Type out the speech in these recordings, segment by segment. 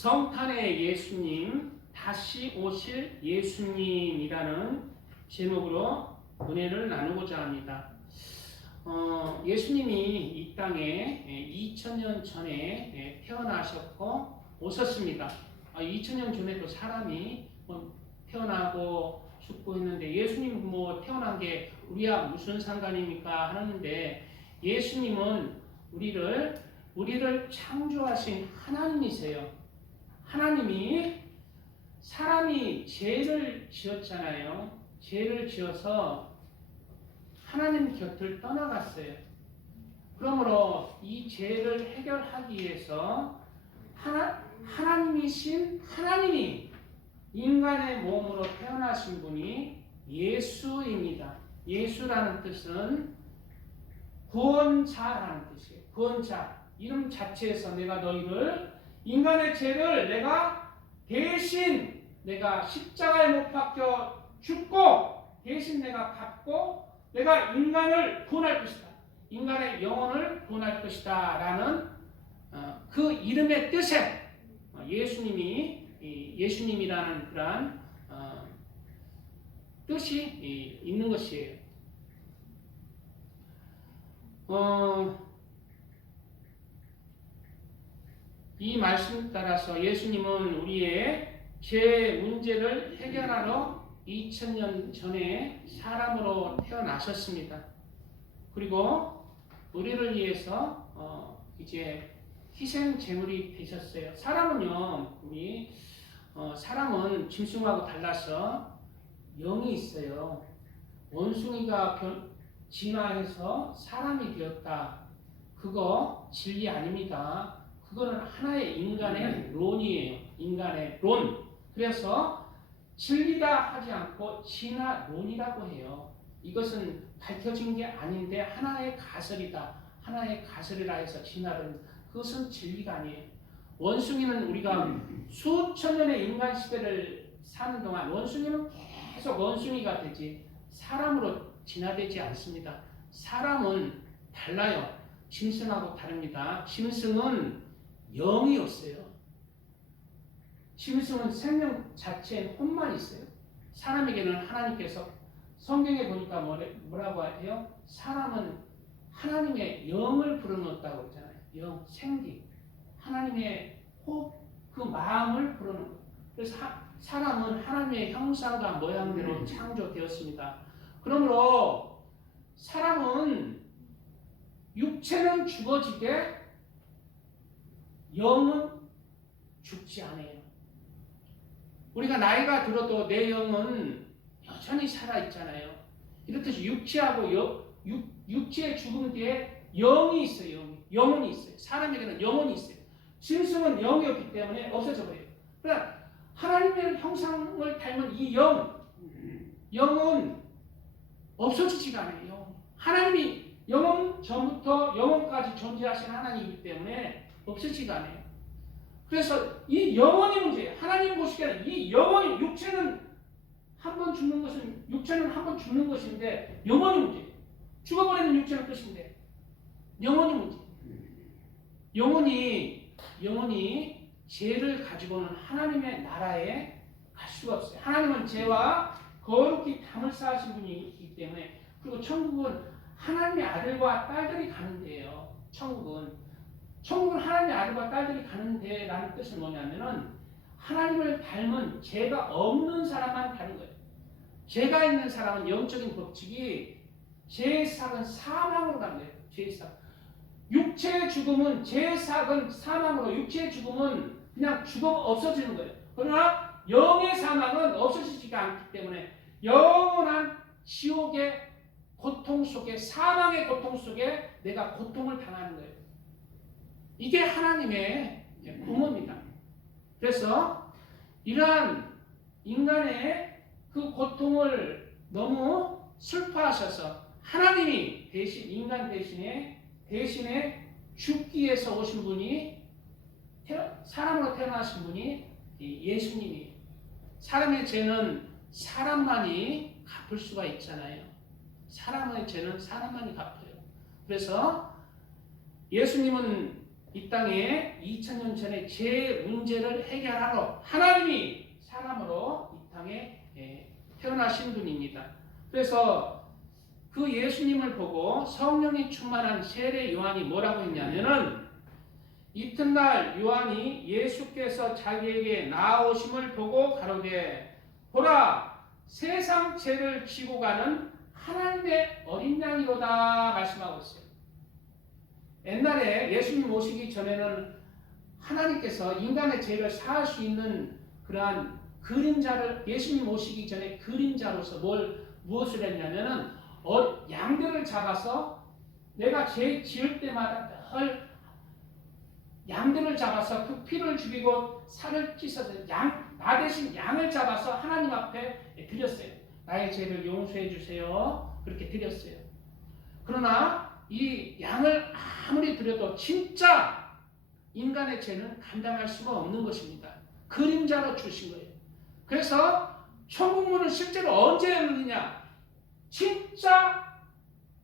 성탄의 예수님, 다시 오실 예수님이라는 제목으로 은혜를 나누고자 합니다. 예수님이 이 땅에 2000년 전에 태어나셨고 오셨습니다. 2000년 전에도 사람이 태어나고 죽고 했는데 예수님 태어난 게 우리와 무슨 상관입니까 하는데, 예수님은 우리를 창조하신 하나님이세요. 하나님이 사람이 죄를 지었잖아요. 죄를 지어서 하나님 곁을 떠나갔어요. 그러므로 이 죄를 해결하기 위해서 하나님이신 하나님이 인간의 몸으로 태어나신 분이 예수입니다. 예수라는 뜻은 구원자라는 뜻이에요. 구원자. 이름 자체에서 내가 너희를, 인간의 죄를 내가 십자가에 못 박혀 죽고 대신 내가 갚고 내가 인간을 구원할 것이다. 인간의 영혼을 구원할 것이다. 라는 그 이름의 뜻에 예수님이라는 그러한 뜻이 있는 것이에요. 이 말씀 따라서 예수님은 우리의 죄 문제를 해결하러 2000년 전에 사람으로 태어나셨습니다. 그리고 우리를 위해서 이제 희생 제물이 되셨어요. 사람은 짐승하고 달라서 영이 있어요. 원숭이가 진화해서 사람이 되었다. 그거 진리 아닙니다. 그거는 하나의 인간의 론이에요. 인간의 론. 그래서 진리다 하지 않고 진화론이라고 해요. 이것은 밝혀진 게 아닌데 하나의 가설이다. 하나의 가설이라 해서 진화론. 그것은 진리가 아니에요. 원숭이는 우리가 수천 년의 인간 시대를 사는 동안 원숭이는 계속 원숭이가 되지 사람으로 진화되지 않습니다. 사람은 달라요. 짐승하고 다릅니다. 짐승은 영이 없어요. 짐승은 생명 자체에 혼만 있어요. 사람에게는 하나님께서 성경에 보니까 뭐라고 해요? 사람은 하나님의 영을 불어넣었다고 그러잖아요. 영, 생기. 하나님의 호흡, 그 마음을 불어넣은 거예요. 그래서 사람은 하나님의 형상과 모양대로 창조되었습니다. 그러므로 사람은 육체는 죽어지게 영은 죽지 않아요. 우리가 나이가 들어도 내 영은 여전히 살아있잖아요. 이렇듯이 육체의 죽음 뒤에 영이 있어요. 영혼이 있어요. 사람에게는 영혼이 있어요. 짐승은 영이 없기 때문에 없어져 버려요. 그러나 하나님의 형상을 닮은 이 영은 없어지지가 않아요. 하나님이 영혼 전부터 영혼까지 존재하신 하나님이기 때문에 없어지지가 않아요. 그래서 이 영혼이 문제예요. 하나님 보시기에는 이 영혼이, 육체는 한 번 죽는 것인데 영혼이 문제예요. 죽어버리는 육체는 끝인데 영혼이 문제예요. 영혼이 죄를 가지고는 하나님의 나라에 갈 수가 없어요. 하나님은 죄와 거룩히 담을 쌓으신 분이기 때문에, 그리고 천국은 하나님의 아들과 딸들이 가는 데예요. 천국은 하나님의 아들과 딸들이 가는 데라는 뜻은 뭐냐면은 하나님을 닮은 죄가 없는 사람만 가는 거예요. 죄가 있는 사람은 영적인 법칙이 죄의 삭은 사망으로 가는 거예요. 죄의 삭. 육체의 죽음은 죄의 삭은 사망으로, 육체의 죽음은 그냥 없어지는 거예요. 그러나 영의 사망은 없어지지가 않기 때문에 영원한 지옥의 고통 속에, 사망의 고통 속에 내가 고통을 당하는 거예요. 이게 하나님의 공업입니다. 그래서 이러한 인간의 그 고통을 너무 슬퍼하셔서 하나님이 인간 대신에 죽기 위해서 오신 분이, 사람으로 태어나신 분이 예수님이에요. 사람의 죄는 사람만이 갚을 수가 있잖아요. 사람의 죄는 사람만이 갚아요. 그래서 예수님은 이 땅에 2000년 전에 죄 문제를 해결하러 하나님이 사람으로 이 땅에 태어나신 분입니다. 그래서 그 예수님을 보고 성령이 충만한 세례 요한이 뭐라고 했냐면은 이튿날 요한이 예수께서 자기에게 나아오심을 보고 가로되 보라 세상 죄를 지고 가는 하나님의 어린 양이로다 말씀하고 있어요. 옛날에 예수님 오시기 전에는 하나님께서 인간의 죄를 사할 수 있는 그러한 그림자를 예수님 오시기 전에 그림자로서 무엇을 했냐면은 양들을 잡아서 내가 죄 지을 때마다 늘 양들을 잡아서 그 피를 죽이고 살을 찢어서 나 대신 양을 잡아서 하나님 앞에 드렸어요. 나의 죄를 용서해 주세요. 그렇게 드렸어요. 그러나 이 양을 아무리 드려도 진짜 인간의 죄는 감당할 수가 없는 것입니다. 그림자로 주신 거예요. 그래서 천국문은 실제로 언제 열리냐? 진짜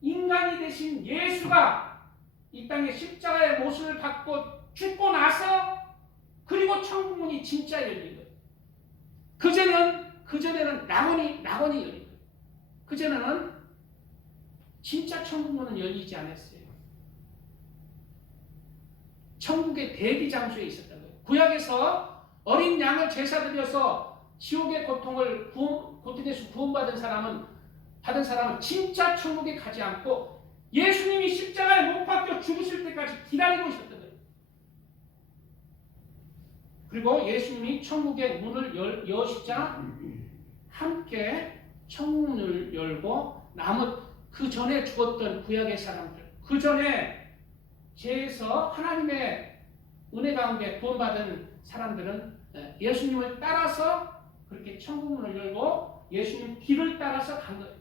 인간이 되신 예수가 이 땅에 십자가의 모습을 받고 죽고 나서 그리고 천국문이 진짜 열린 거예요. 그전에는 낙원이 열린 거예요. 그전에는 진짜 천국문은 열리지 않았어요. 천국의 대기 장소에 있었던 거예요. 구약에서 어린 양을 제사 드려서 지옥의 고통에서 구원받은 사람은 진짜 천국에 가지 않고 예수님이 십자가에 못 박혀 죽으실 때까지 기다리고 있었던 거예요. 그리고 예수님이 천국의 문을 여시자 함께 천국문을 열고 그 전에 죽었던 구약의 사람들, 그 전에 죄에서 하나님의 은혜 가운데 구원받은 사람들은 예수님을 따라서 그렇게 천국문을 열고 예수님 길을 따라서 간 거예요.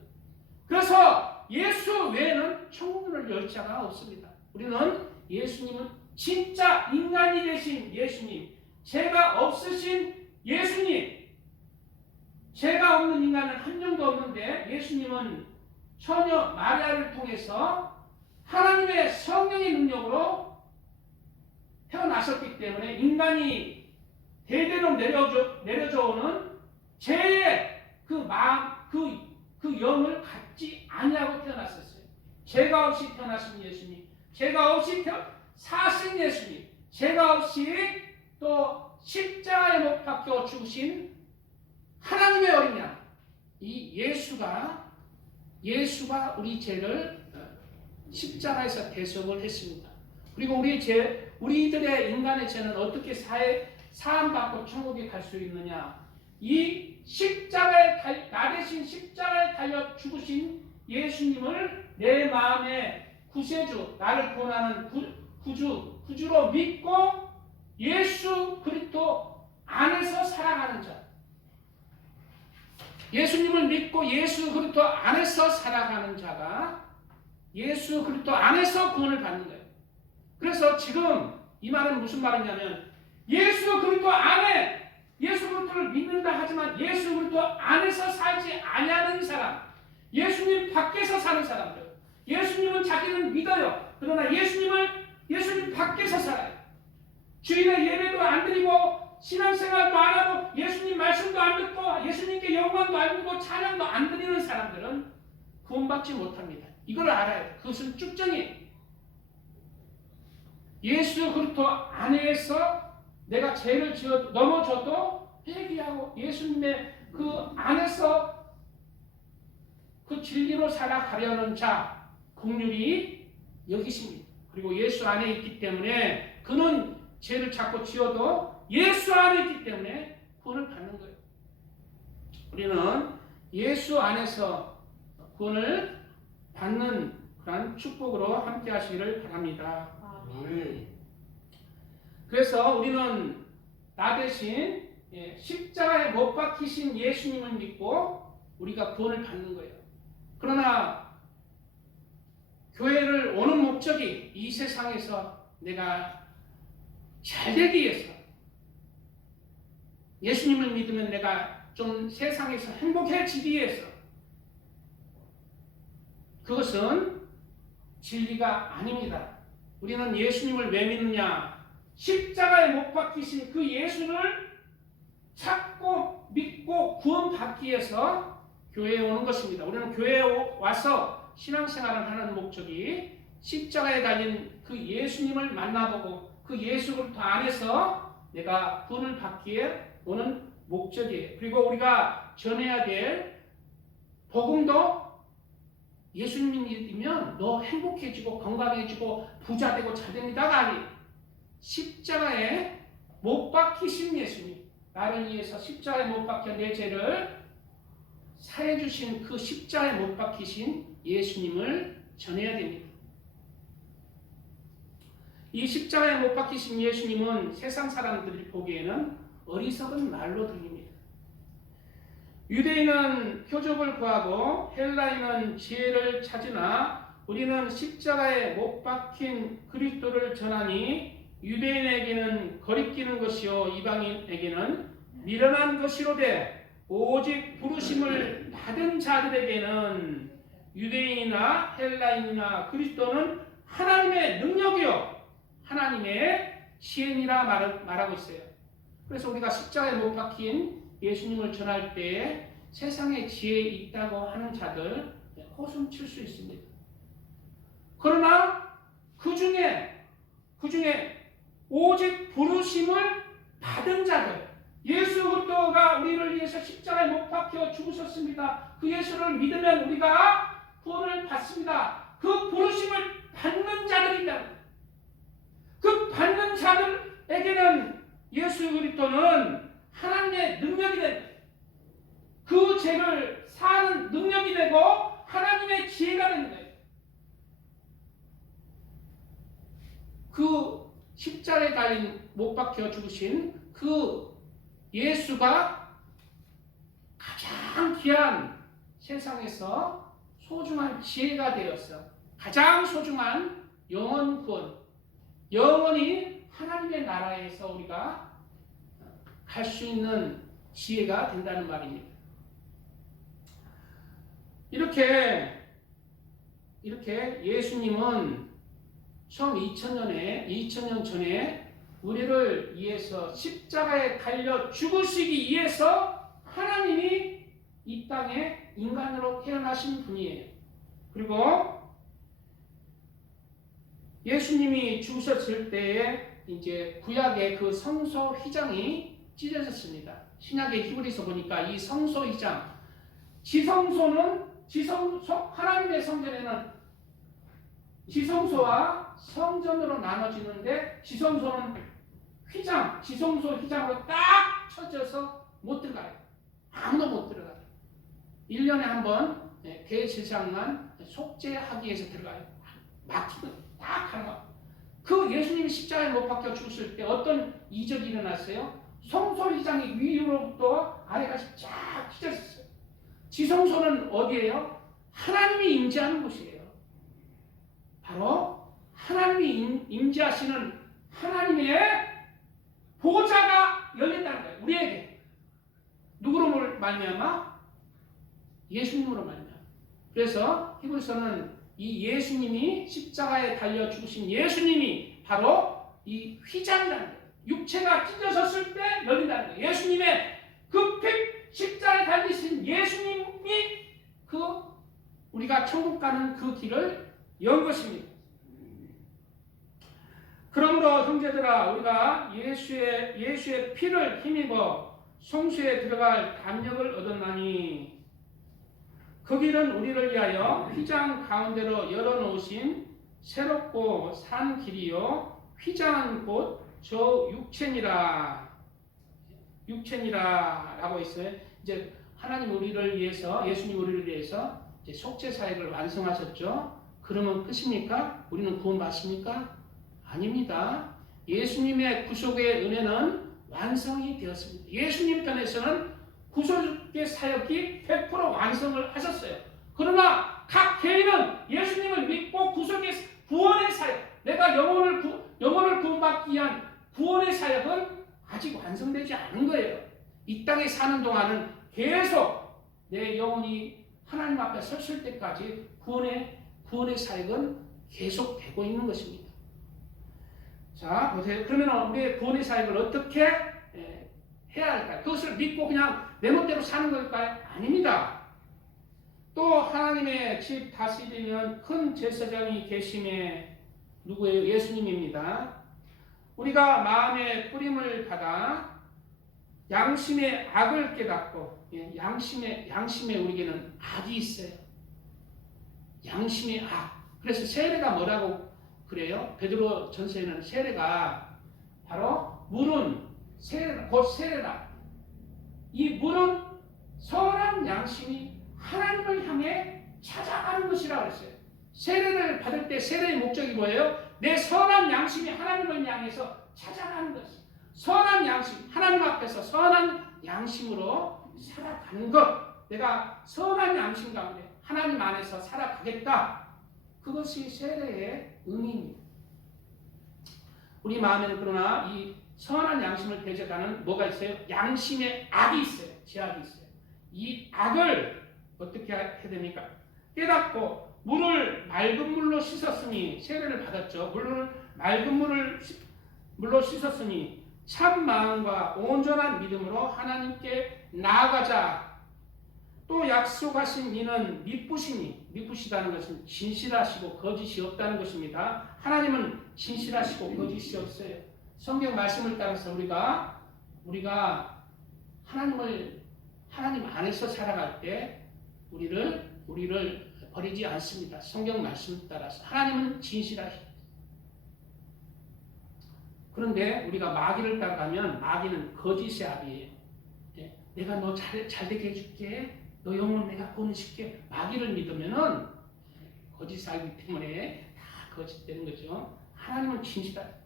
그래서 예수 외에는 천국문을 열 자가 없습니다. 우리는 예수님은 진짜 인간이 되신 예수님, 죄가 없으신 예수님, 죄가 없는 인간은 한 명도 없는데 예수님은 처녀 마리아를 통해서 하나님의 성령의 능력으로 태어나셨기 때문에 인간이 대대로 내려져 오는 죄의 그 마음, 그 영을 갖지 아니하고 태어났었어요. 죄가 없이 태어나신 예수님, 죄가 없이 사신 예수님, 죄가 없이 또 십자가에 못 박혀 죽으신 하나님의 어린 양, 이 예수가 우리 죄를 십자가에서 대속을 했습니다. 그리고 우리들의 인간의 죄는 어떻게 사함받고 천국에 갈 수 있느냐? 이 나 대신 십자가에 달려 죽으신 예수님을 내 마음의 구세주, 나를 구원하는 구주로 믿고 예수 그리스도 안에서 살아가는 자. 예수님을 믿고 예수 그리스도 안에서 살아가는 자가 예수 그리스도 안에서 구원을 받는 거예요. 그래서 지금 이 말은 무슨 말이냐면 예수 그리스도 안에 예수 그리스도를 믿는다 하지만 예수 그리스도 안에서 살지 아니하는 사람, 예수님 밖에서 사는 사람들, 예수님은 자기는 믿어요. 그러나 예수님 밖에서 살아요. 주일에 예배도 안 드리고 신앙생활도 안 하고 예수님 말씀도 안 듣고 예수님께 영광도 안 드리고 찬양도 안 드리는 사람들은 구원받지 못합니다. 이걸 알아요. 그것은 쭉정이에요. 예수 그리스도 안에서 내가 죄를 넘어져도 회개하고 예수님의 그 안에서 그 진리로 살아가려는 자 긍휼히 여기십니다. 그리고 예수 안에 있기 때문에 그는 죄를 자꾸 지어도 예수 안에 있기 때문에 구원을 받는 거예요. 우리는 예수 안에서 구원을 받는 그런 축복으로 함께 하시기를 바랍니다. 그래서 우리는 나 대신 십자가에 못 박히신 예수님을 믿고 우리가 구원을 받는 거예요. 그러나 교회를 오는 목적이 이 세상에서 내가 잘 되기 위해서, 예수님을 믿으면 내가 좀 세상에서 행복해지기 위해서, 그것은 진리가 아닙니다. 우리는 예수님을 왜 믿느냐? 십자가에 못 박히신 그 예수를 찾고 믿고 구원받기 위해서 교회에 오는 것입니다. 우리는 교회에 와서 신앙생활을 하는 목적이 십자가에 달린 그 예수님을 만나보고 그 예수 안에서 내가 구원을 받기에 오는 목적이에요. 그리고 우리가 전해야 될 복음도 예수님이 믿으면 너 행복해지고 건강해지고 부자되고 잘됩니다가 아니에요. 십자가에 못 박히신 예수님, 나를 위해서 십자가에 못 박혀 내 죄를 사해 주신 그 십자가에 못 박히신 예수님을 전해야 됩니다. 이 십자가에 못 박히신 예수님은 세상 사람들이 보기에는 어리석은 말로 들립니다. 유대인은 표적을 구하고 헬라인은 지혜를 찾으나 우리는 십자가에 못 박힌 그리스도를 전하니 유대인에게는 거리끼는 것이요 이방인에게는 미련한 것이로되 오직 부르심을 받은 자들에게는 유대인이나 헬라인이나 그리스도는 하나님의 능력이요 하나님의 지혜니라 말하고 있어요. 그래서 우리가 십자가에 못 박힌 예수님을 전할 때 세상에 지혜 있다고 하는 자들 호숨 칠 수 있습니다. 그러나 그 중에 오직 부르심을 받은 자들, 예수 그리스도가 우리를 위해서 십자가에 못 박혀 죽으셨습니다. 그 예수를 믿으면 우리가 구원을 받습니다. 그 부르심을 받는 자들이다. 그 받는 자들에게는 예수 그리스도는 하나님의 능력이 되고 그 죄를 사하는 능력이 되고 하나님의 지혜가 되는 거예요. 그 십자가에 달린 못 박혀 죽으신 그 예수가 가장 귀한 세상에서 소중한 지혜가 되었어. 가장 소중한 영원 구원, 영원히 하나님의 나라에서 우리가 갈 수 있는 지혜가 된다는 말입니다. 이렇게 예수님은 처음 2000년 전에 우리를 위해서 십자가에 달려 죽으시기 위해서 하나님이 이 땅에 인간으로 태어나신 분이에요. 그리고 예수님이 죽으셨을 때에 이제 구약의 그 성소 휘장이 찢어졌습니다. 신약의 히브리서 보니까 이 성소 휘장, 하나님의 성전에는 지성소와 성전으로 나눠지는데 지성소는 지성소 휘장으로 딱 쳐져서 못 들어가요. 아무도 못 들어가요. 1년에 한 번 대제사장만 속죄하기 위해서 들어가요. 막히면 딱 하는 거. 그 예수님이 십자가에 못 박혀 죽었을 때 어떤 이적이 일어났어요? 성소 휘장이 위로부터 아래까지 쫙 찢어졌어요. 지성소는 어디예요? 하나님이 임재하는 곳이에요. 바로 하나님이 임재하시는 하나님의 보좌가 열린다는 거예요. 우리에게. 누구로 말미암아? 예수님으로 말미암아. 그래서 히브리서는 이 예수님이 십자가에 달려 죽으신 예수님이 바로 이 휘장이라는 거예요. 육체가 찢어졌을 때 열린다는 거예요. 예수님의 그 피 십자가에 달리신 예수님이 우리가 천국 가는 그 길을 연 것입니다. 그러므로 형제들아 우리가 예수의 피를 힘입어 성소에 들어갈 담력을 얻었나니 그 길은 우리를 위하여 휘장 가운데로 열어놓으신 새롭고 산 길이요 휘장은 곧 저 육체니라라고 있어요. 이제 하나님 우리를 위해서 예수님 우리를 위해서 이제 속죄 사역을 완성하셨죠. 그러면 끝입니까? 우리는 구원 받습니까? 아닙니다. 예수님의 구속의 은혜는 완성이 되었습니다. 예수님 편에서는 구속의 사역이 100% 완성을 하셨어요. 그러나 각 개인은 예수님을 믿고 구원의 사역, 내가 영혼을 구원받기 위한 구원의 사역은 아직 완성되지 않은 거예요. 이 땅에 사는 동안은 계속 내 영혼이 하나님 앞에 섰을 때까지 구원의 사역은 계속되고 있는 것입니다. 자, 보세요. 그러면 우리의 구원의 사역을 어떻게 해야 할까요? 그것을 믿고 그냥 내 멋대로 사는 걸까요? 아닙니다. 또 하나님의 집 다스리는 큰 제사장이 계심에 누구예요? 예수님입니다. 우리가 마음의 뿌림을 받아 양심의 악을 깨닫고, 양심에 우리에게는 악이 있어요. 양심의 악. 그래서 세례가 뭐라고 그래요? 베드로 전서에는 세례가 바로 물은 곧 세례다. 이 물은 선한 양심이 하나님을 향해 찾아가는 것이라고 했어요. 세례를 받을 때 세례의 목적이 뭐예요? 내 선한 양심이 하나님을 향해서 찾아가는 것이에요. 선한 양심, 하나님 앞에서 선한 양심으로 살아가는 것. 내가 선한 양심 가운데 하나님 안에서 살아가겠다. 그것이 세례의 의미입니다. 우리 마음에는 그러나 이 선한 양심을 대적하는 뭐가 있어요? 양심의 악이 있어요. 제약이 있어요. 이 악을 어떻게 해야 됩니까? 깨닫고 물을 맑은 물로 씻었으니, 세례를 받았죠. 맑은 물로 씻었으니 참 마음과 온전한 믿음으로 하나님께 나아가자. 또 약속하신 이는 미쁘시다는 것은 진실하시고 거짓이 없다는 것입니다. 하나님은 진실하시고 거짓이 없어요. 성경 말씀을 따라서 우리가 하나님 안에서 살아갈 때 우리를 버리지 않습니다. 성경 말씀을 따라서 하나님은 진실하십니다. 그런데 우리가 마귀를 따라가면 마귀는 거짓의 압이에요. 내가 너 잘 되게 해줄게. 너 영혼 내가 구원시킬게. 마귀를 믿으면은 거짓 알기 때문에 다 거짓되는 거죠. 하나님은 진실하다.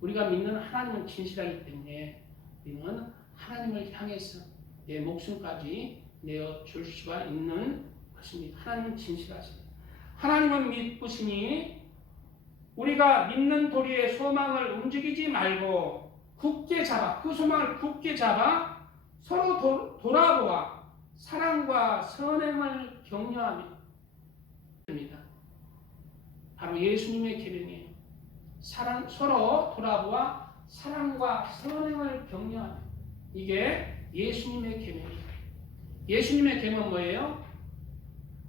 우리가 믿는 하나님은 진실하기 때문에 우리는 하나님을 향해서 내 목숨까지 내어 줄 수가 있는 것입니다. 하나님은 진실하십니다. 하나님은 미쁘시니 우리가 믿는 도리의 소망을 움직이지 말고 굳게 잡아, 그 소망을 굳게 잡아 서로 돌아보아 사랑과 선행을 격려하며 입니다. 바로 예수님의 계명이에요. 서로 돌아보아 사랑과 선행을 격려하며, 이게 예수님의 계명이에요. 예수님의 계명은 뭐예요?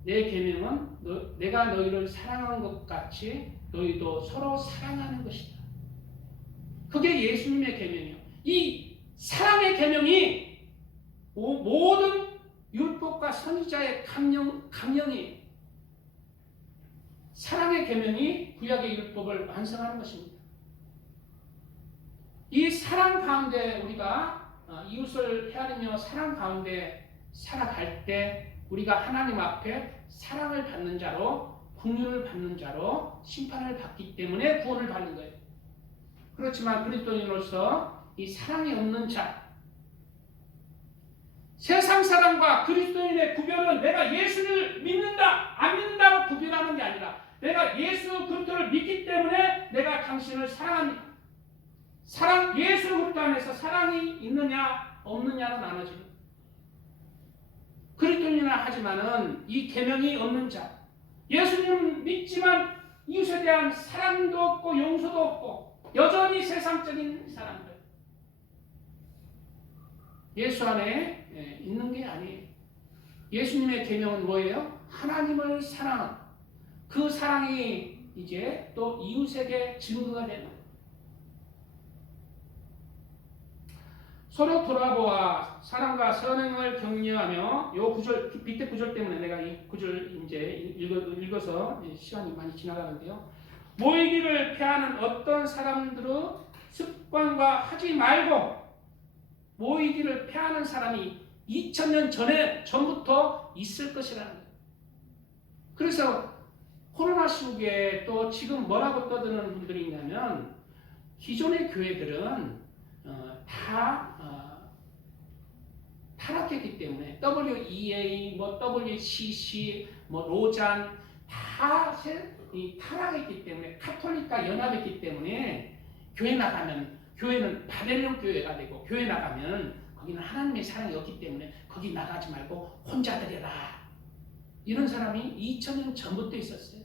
내 계명은 내가 너희를 사랑한 것 같이 너희도 서로 사랑하는 것이다. 그게 예수님의 계명이에요. 이 사랑의 계명이 모든 율법과 선지자의 강령이에요. 사랑의 계명이 구약의 율법을 완성하는 것입니다. 이 사랑 가운데 우리가 이웃을 헤아리며 사랑 가운데 살아갈 때 우리가 하나님 앞에 사랑을 받는 자로, 긍휼을 받는 자로 심판을 받기 때문에 구원을 받는 거예요. 그렇지만 그리스도인으로서 이 사랑이 없는 자, 세상 사람과 그리스도인의 구별은 내가 예수를 믿는다, 안 믿는다로 구별하는 게 아니라 내가 예수 그리스도를 믿기 때문에 내가 당신을 사랑합니다. 예수 그리스도 안에서 사랑이 있느냐 없느냐로 나눠지는, 그리스도인이라 하지만은 이 계명이 없는 자, 예수님 믿지만 이웃에 대한 사랑도 없고 용서도 없고 여전히 세상적인 사람들, 예수 안에 있는 게 아니에요. 예수님의 계명은 뭐예요? 하나님을 사랑하는, 그 사랑이 이제 또 이웃에게 증거가 되는 거예요. 서로 돌아보아 사랑과 선행을 격려하며, 요 구절, 밑에 구절 때문에 내가 이 구절 이제 읽어서 시간이 많이 지나가는데요. 모이기를 피하는 어떤 사람들의 습관과 하지 말고, 모이기를 피하는 사람이 2000년 전부터 있을 것이라는 거예요. 그래서 코로나 시국에 또 지금 뭐라고 떠드는 분들이 있냐면, 기존의 교회들은 다 타락했기 때문에 WEA, WCC, 로잔 다 타락했기 때문에, 카톨릭과 연합했기 때문에 교회 나가면 교회는 바벨론 교회가 되고, 교회 나가면 거기는 하나님의 사랑이 없기 때문에 거기 나가지 말고 혼자 들여라. 이런 사람이 2000년 전부터 있었어요.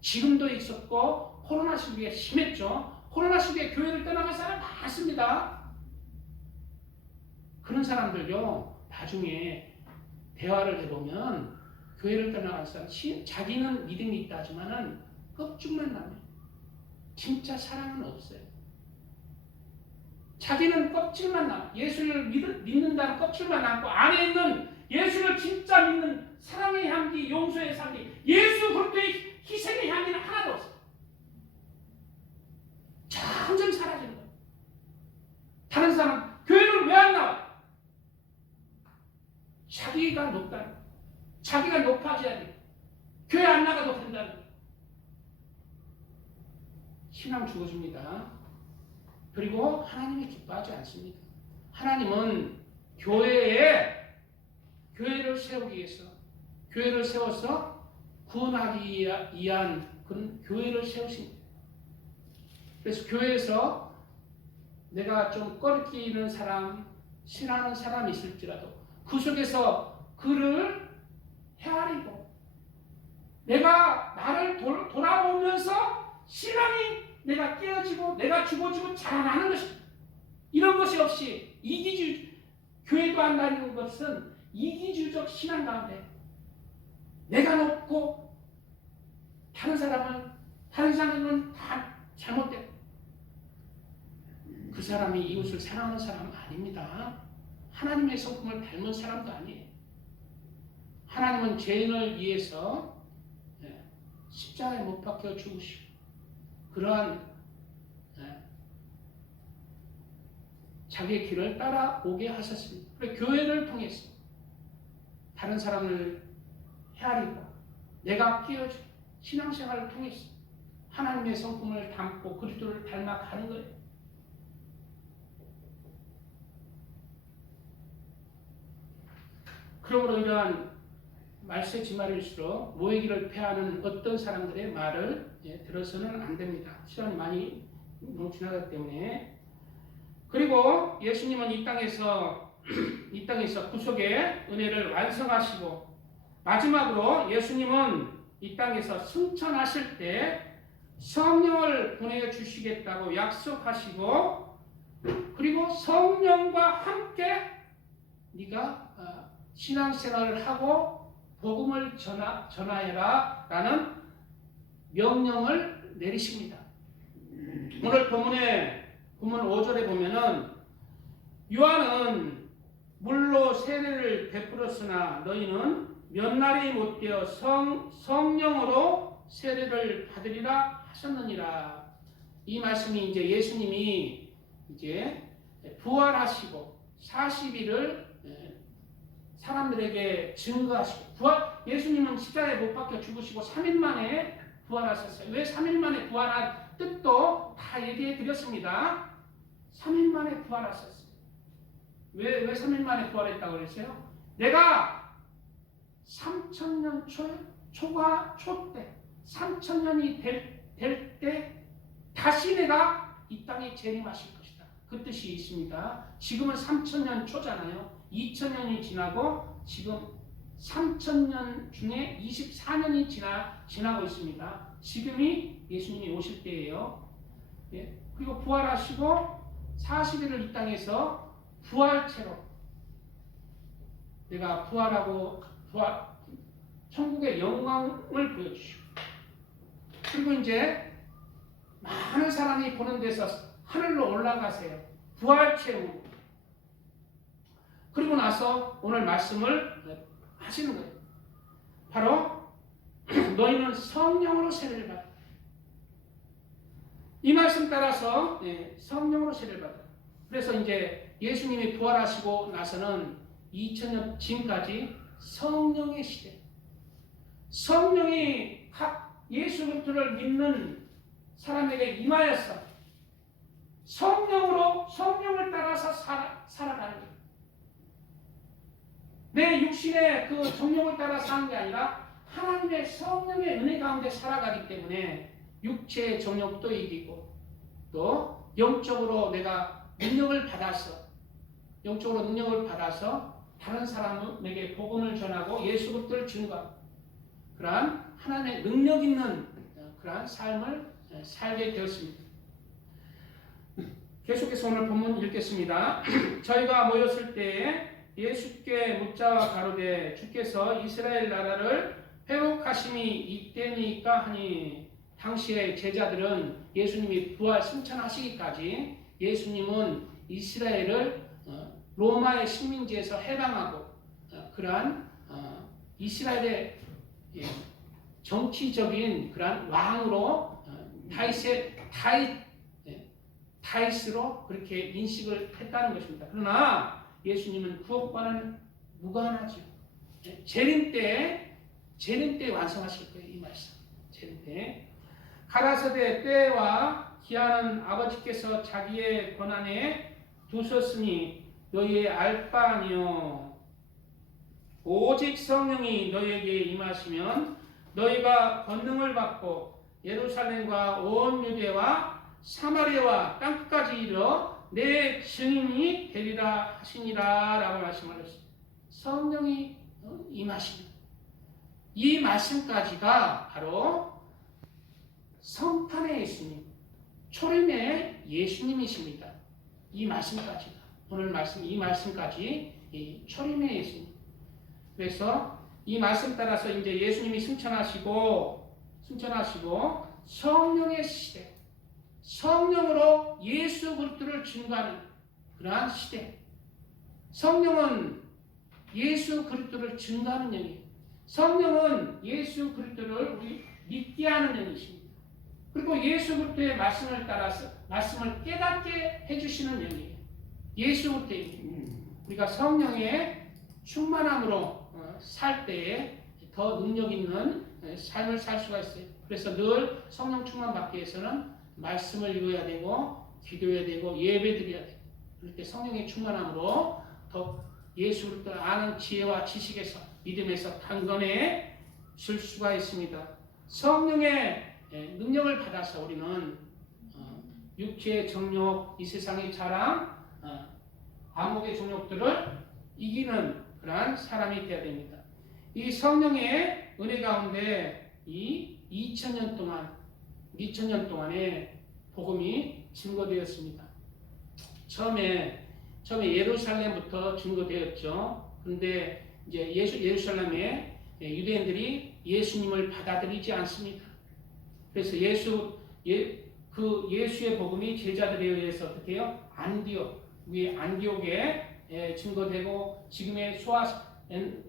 지금도 있었고 코로나 시국에 심했죠. 코로나 시대에 교회를 떠나간 사람 많습니다. 그런 사람들요, 나중에 대화를 해보면 교회를 떠나간 사람, 자기는 믿음이 있다 하지만은 껍죽만 남아요. 진짜 사랑은 없어요. 자기는 껍질만 남아. 예수를 믿는다는 껍질만 남고 안에 있는 예수를 진짜 믿는 사랑의 향기, 용서의 향기, 예수 그리스도의 희생의 향기는 하나도 없어요. 점점 사라지는 거예요. 다른 사람 교회를 왜 안 나와? 자기가 높다는 거예요. 자기가 높아져야 돼요. 교회 안 나가도 된다는 거예요. 신앙 죽어집니다. 그리고 하나님이 기뻐하지 않습니다. 하나님은 교회를 세우기 위해서, 교회를 세워서 구원하기 위한 그런 교회를 세우십니다. 그래서 교회에서 내가 좀 꺼리끼는 사람, 싫어하는 사람이 있을지라도 그 속에서 그를 헤아리고 내가 나를 돌아보면서 신앙이 내가 깨어지고 내가 죽어지고 자라나는 것입니다. 이런 것이 없이 교회도 안 다니는 것은 이기주의적 신앙 가운데 내가 높고 다른 사람은 다 잘못된 그 사람이 이웃을 사랑하는 사람은 아닙니다. 하나님의 성품을 닮은 사람도 아니에요. 하나님은 죄인을 위해서 십자가에 못 박혀 죽으시고 그러한 자기의 길을 따라오게 하셨습니다. 그래서 교회를 통해서 다른 사람을 헤아리고 내가 깨어지고 신앙생활을 통해서 하나님의 성품을 담고 그리스도를 닮아가는 거예요. 그러므로 이러한 말세지말일수록 모이기를 패하는 어떤 사람들의 말을 들어서는 안 됩니다. 시간이 많이 너무 지나갔기 때문에. 그리고 예수님은 이 땅에서 구속의 은혜를 완성하시고 마지막으로 예수님은 이 땅에서 승천하실 때 성령을 보내주시겠다고 약속하시고 그리고 성령과 함께 네가 신앙생활을 하고 복음을 전하여라 라는 명령을 내리십니다. 오늘 본문 5절에 보면은 요한은 물로 세례를 베풀었으나 너희는 몇 날이 못되어 성령으로 세례를 받으리라 하셨느니라. 이 말씀이 이제 예수님이 이제 부활하시고 40일을 사람들에게 증거하시고 예수님은 십자가에 못 박혀 죽으시고 3일 만에 부활하셨어요. 왜 3일 만에 부활한 뜻도 다 얘기해 드렸습니다. 3일 만에 부활하셨어요. 왜 3일 만에 부활했다고 그랬어요? 내가 3000년 초 때 3000년이 될 때 다시 내가 이 땅에 재림하실 것이다. 그 뜻이 있습니다. 지금은 3000년 초잖아요. 2000년이 지나고 지금 3000년 중에 24년이 지나고 있습니다. 지금이 예수님이 오실 때예요. 예. 그리고 부활하시고 40일을 이 땅에서 부활체로 내가 부활하고 천국의 영광을 보여주시고 그리고 이제 많은 사람이 보는 데서 하늘로 올라가세요. 부활체로. 그리고 나서 오늘 말씀을 하시는 거예요. 바로 너희는 성령으로 세례를 받아. 이 말씀 따라서 성령으로 세례를 받아. 그래서 이제 예수님이 부활하시고 나서는 2000년 지금까지 성령의 시대. 성령이 각 예수 그리스도를 믿는 사람에게 임하여서 성령을 따라서 살아가는 거예요. 내 육신의 그 정욕을 따라 사는 게 아니라 하나님의 성령의 은혜 가운데 살아가기 때문에 육체의 정욕도 이기고 또 영적으로 내가 능력을 받아서 다른 사람에게 복음을 전하고 예수 그리스도를 증거하고 그러한 하나님의 능력 있는 그러한 삶을 살게 되었습니다. 계속해서 오늘 본문 읽겠습니다. 저희가 모였을 때에 예수께 묻자와 가로되 주께서 이스라엘 나라를 회복하심이 이때니까 하니, 당시의 제자들은 예수님이 부활 승천하시기까지 예수님은 이스라엘을 로마의 식민지에서 해방하고 그러한 이스라엘의 정치적인 그러한 왕으로 다윗으로 그렇게 인식을 했다는 것입니다. 그러나 예수님은 그것과는 무관하죠. 재림 때 완성하실 거예요. 이 말씀. 재림 때. 가라사대 때와 기한은 아버지께서 자기의 권한에 두셨으니 너희의 알 바 아니요 오직 성령이 너희에게 임하시면 너희가 권능을 받고 예루살렘과 온 유대와 사마리아와 땅끝까지 이르러 내 증인이 되리라 하시니라 라고 말씀하셨습니다. 성령이 임하시는 이 말씀까지가 바로 성탄의 예수님, 초림의 예수님이십니다. 이 말씀까지가, 오늘 말씀, 이 말씀까지 이 초림의 예수님. 그래서 이 말씀 따라서 이제 예수님이 승천하시고 성령의 시대, 성령으로 예수 그리스도를 증거하는 그러한 시대. 성령은 예수 그리스도를 증거하는 영이에요. 성령은 예수 그리스도를 우리 믿게 하는 영이십니다. 그리고 예수 그리스도의 말씀을 따라서 말씀을 깨닫게 해주시는 영이에요. 예수 그리스도의 우리가 성령의 충만함으로 살 때에 더 능력 있는 삶을 살 수가 있어요. 그래서 늘 성령 충만 받기 위해서는 말씀을 읽어야 되고 기도해야 되고 예배드려야 돼요. 그럴 때 성령의 충만함으로 더 예수 그리스도를 아는 지혜와 지식에서 믿음에서 강건해질 수가 있습니다. 성령의 능력을 받아서 우리는 육체의 정욕, 이 세상의 자랑, 암흑의 정욕들을 이기는 그러한 사람이 되어야 됩니다. 이 성령의 은혜 가운데 이 2000년 동안에 복음이 증거되었습니다. 처음에 예루살렘부터 증거되었죠. 그런데 이제 예루살렘에 유대인들이 예수님을 받아들이지 않습니다. 그래서 예수의 복음이 제자들에 의해서 어떻게 해요? 안디옥에 증거되고, 지금의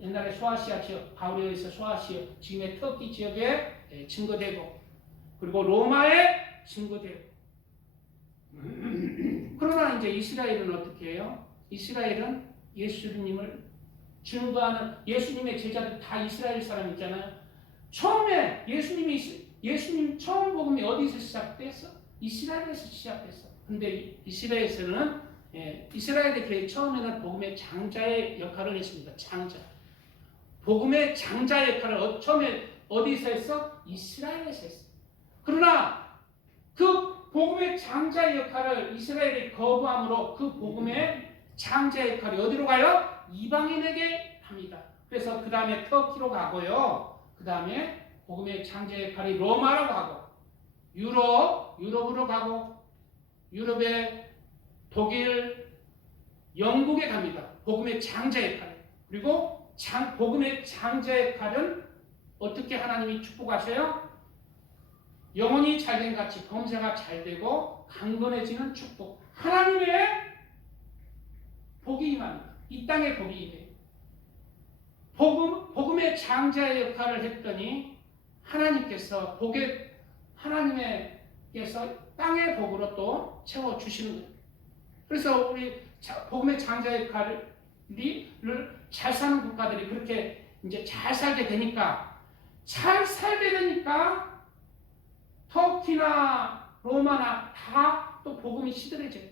옛날에 소아시아 지역, 바울에 의해서 소아시아, 지금의 터키 지역에 증거되고, 그리고 로마에 증거되고. 그러나 이제 이스라엘은 어떻게 해요? 이스라엘은 예수님을 증거하는, 예수님의 제자들 다 이스라엘 사람이잖아요. 처음에 예수님 처음 복음이 어디서 시작됐어? 이스라엘에서 시작됐어. 근데 이스라엘에서는 이스라엘의 교회 처음에는 복음의 장자의 역할을 했습니다. 복음의 장자 역할을 처음에 어디서 했어? 이스라엘에서 했어. 그러나 그 복음의 장자 역할을 이스라엘이 거부함으로 그 복음의 장자 역할이 어디로 가요? 이방인에게 갑니다. 그래서 그 다음에 터키로 가고요. 그 다음에 복음의 장자 역할이 로마로 가고, 유럽으로 가고, 유럽의 독일, 영국에 갑니다. 복음의 장자 역할. 그리고 복음의 장자 역할은 어떻게 하나님이 축복하셔요? 영혼이 잘된 같이 범사가 잘되고 강건해지는 축복. 하나님의 복이 임합니다. 이 땅에 복이 임해요. 복음의 장자의 역할을 했더니 하나님께서 땅의 복으로 또 채워주시는 거예요. 그래서 우리 복음의 장자의 역할을 잘 사는 국가들이 그렇게 이제 잘 살게 되니까 터키나 로마나 다 또 복음이 시들해져요.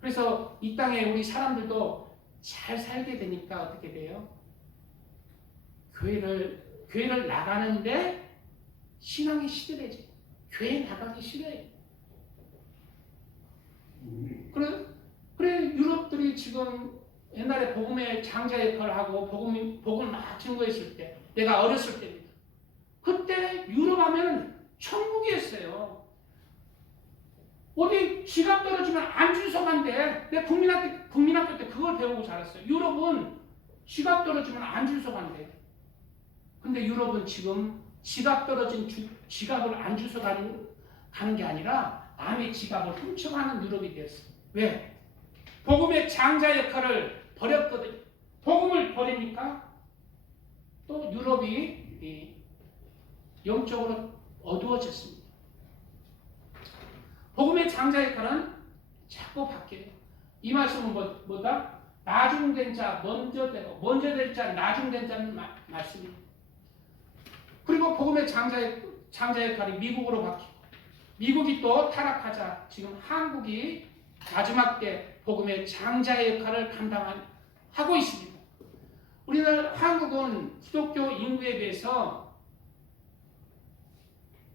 그래서 이 땅에 우리 사람들도 잘 살게 되니까 어떻게 돼요? 교회를 나가는데 신앙이 시들해져요. 교회 나가기 싫어요. 그래 유럽들이 지금 옛날에 복음의 장자 역할을 하고 복음을 막 증거했을 때, 내가 어렸을 때입니다. 그때 유럽 하면 천국이었어요. 어디 지갑 떨어지면 안주소간대. 내가 국민학교 때 그걸 배우고 자랐어요. 유럽은 지갑 떨어지면 안주소간대. 근데 유럽은 지금 지갑 떨어진 지갑을 안주소 가는 게 아니라 남의 지갑을 훔쳐가는 유럽이 됐어요. 왜? 복음의 장자 역할을 버렸거든요. 복음을 버리니까 또 유럽이 영적으로 어두워졌습니다. 복음의 장자 역할은 자꾸 바뀌어요. 이 말씀은 뭐다? 나중된 자, 먼저 될 자, 나중된 자는 말씀입니다. 그리고 복음의 장자 역할이 미국으로 바뀌고, 미국이 또 타락하자 지금 한국이 마지막 때 복음의 장자 역할을 감당하고 있습니다. 우리나라 한국은 기독교 인구에 비해서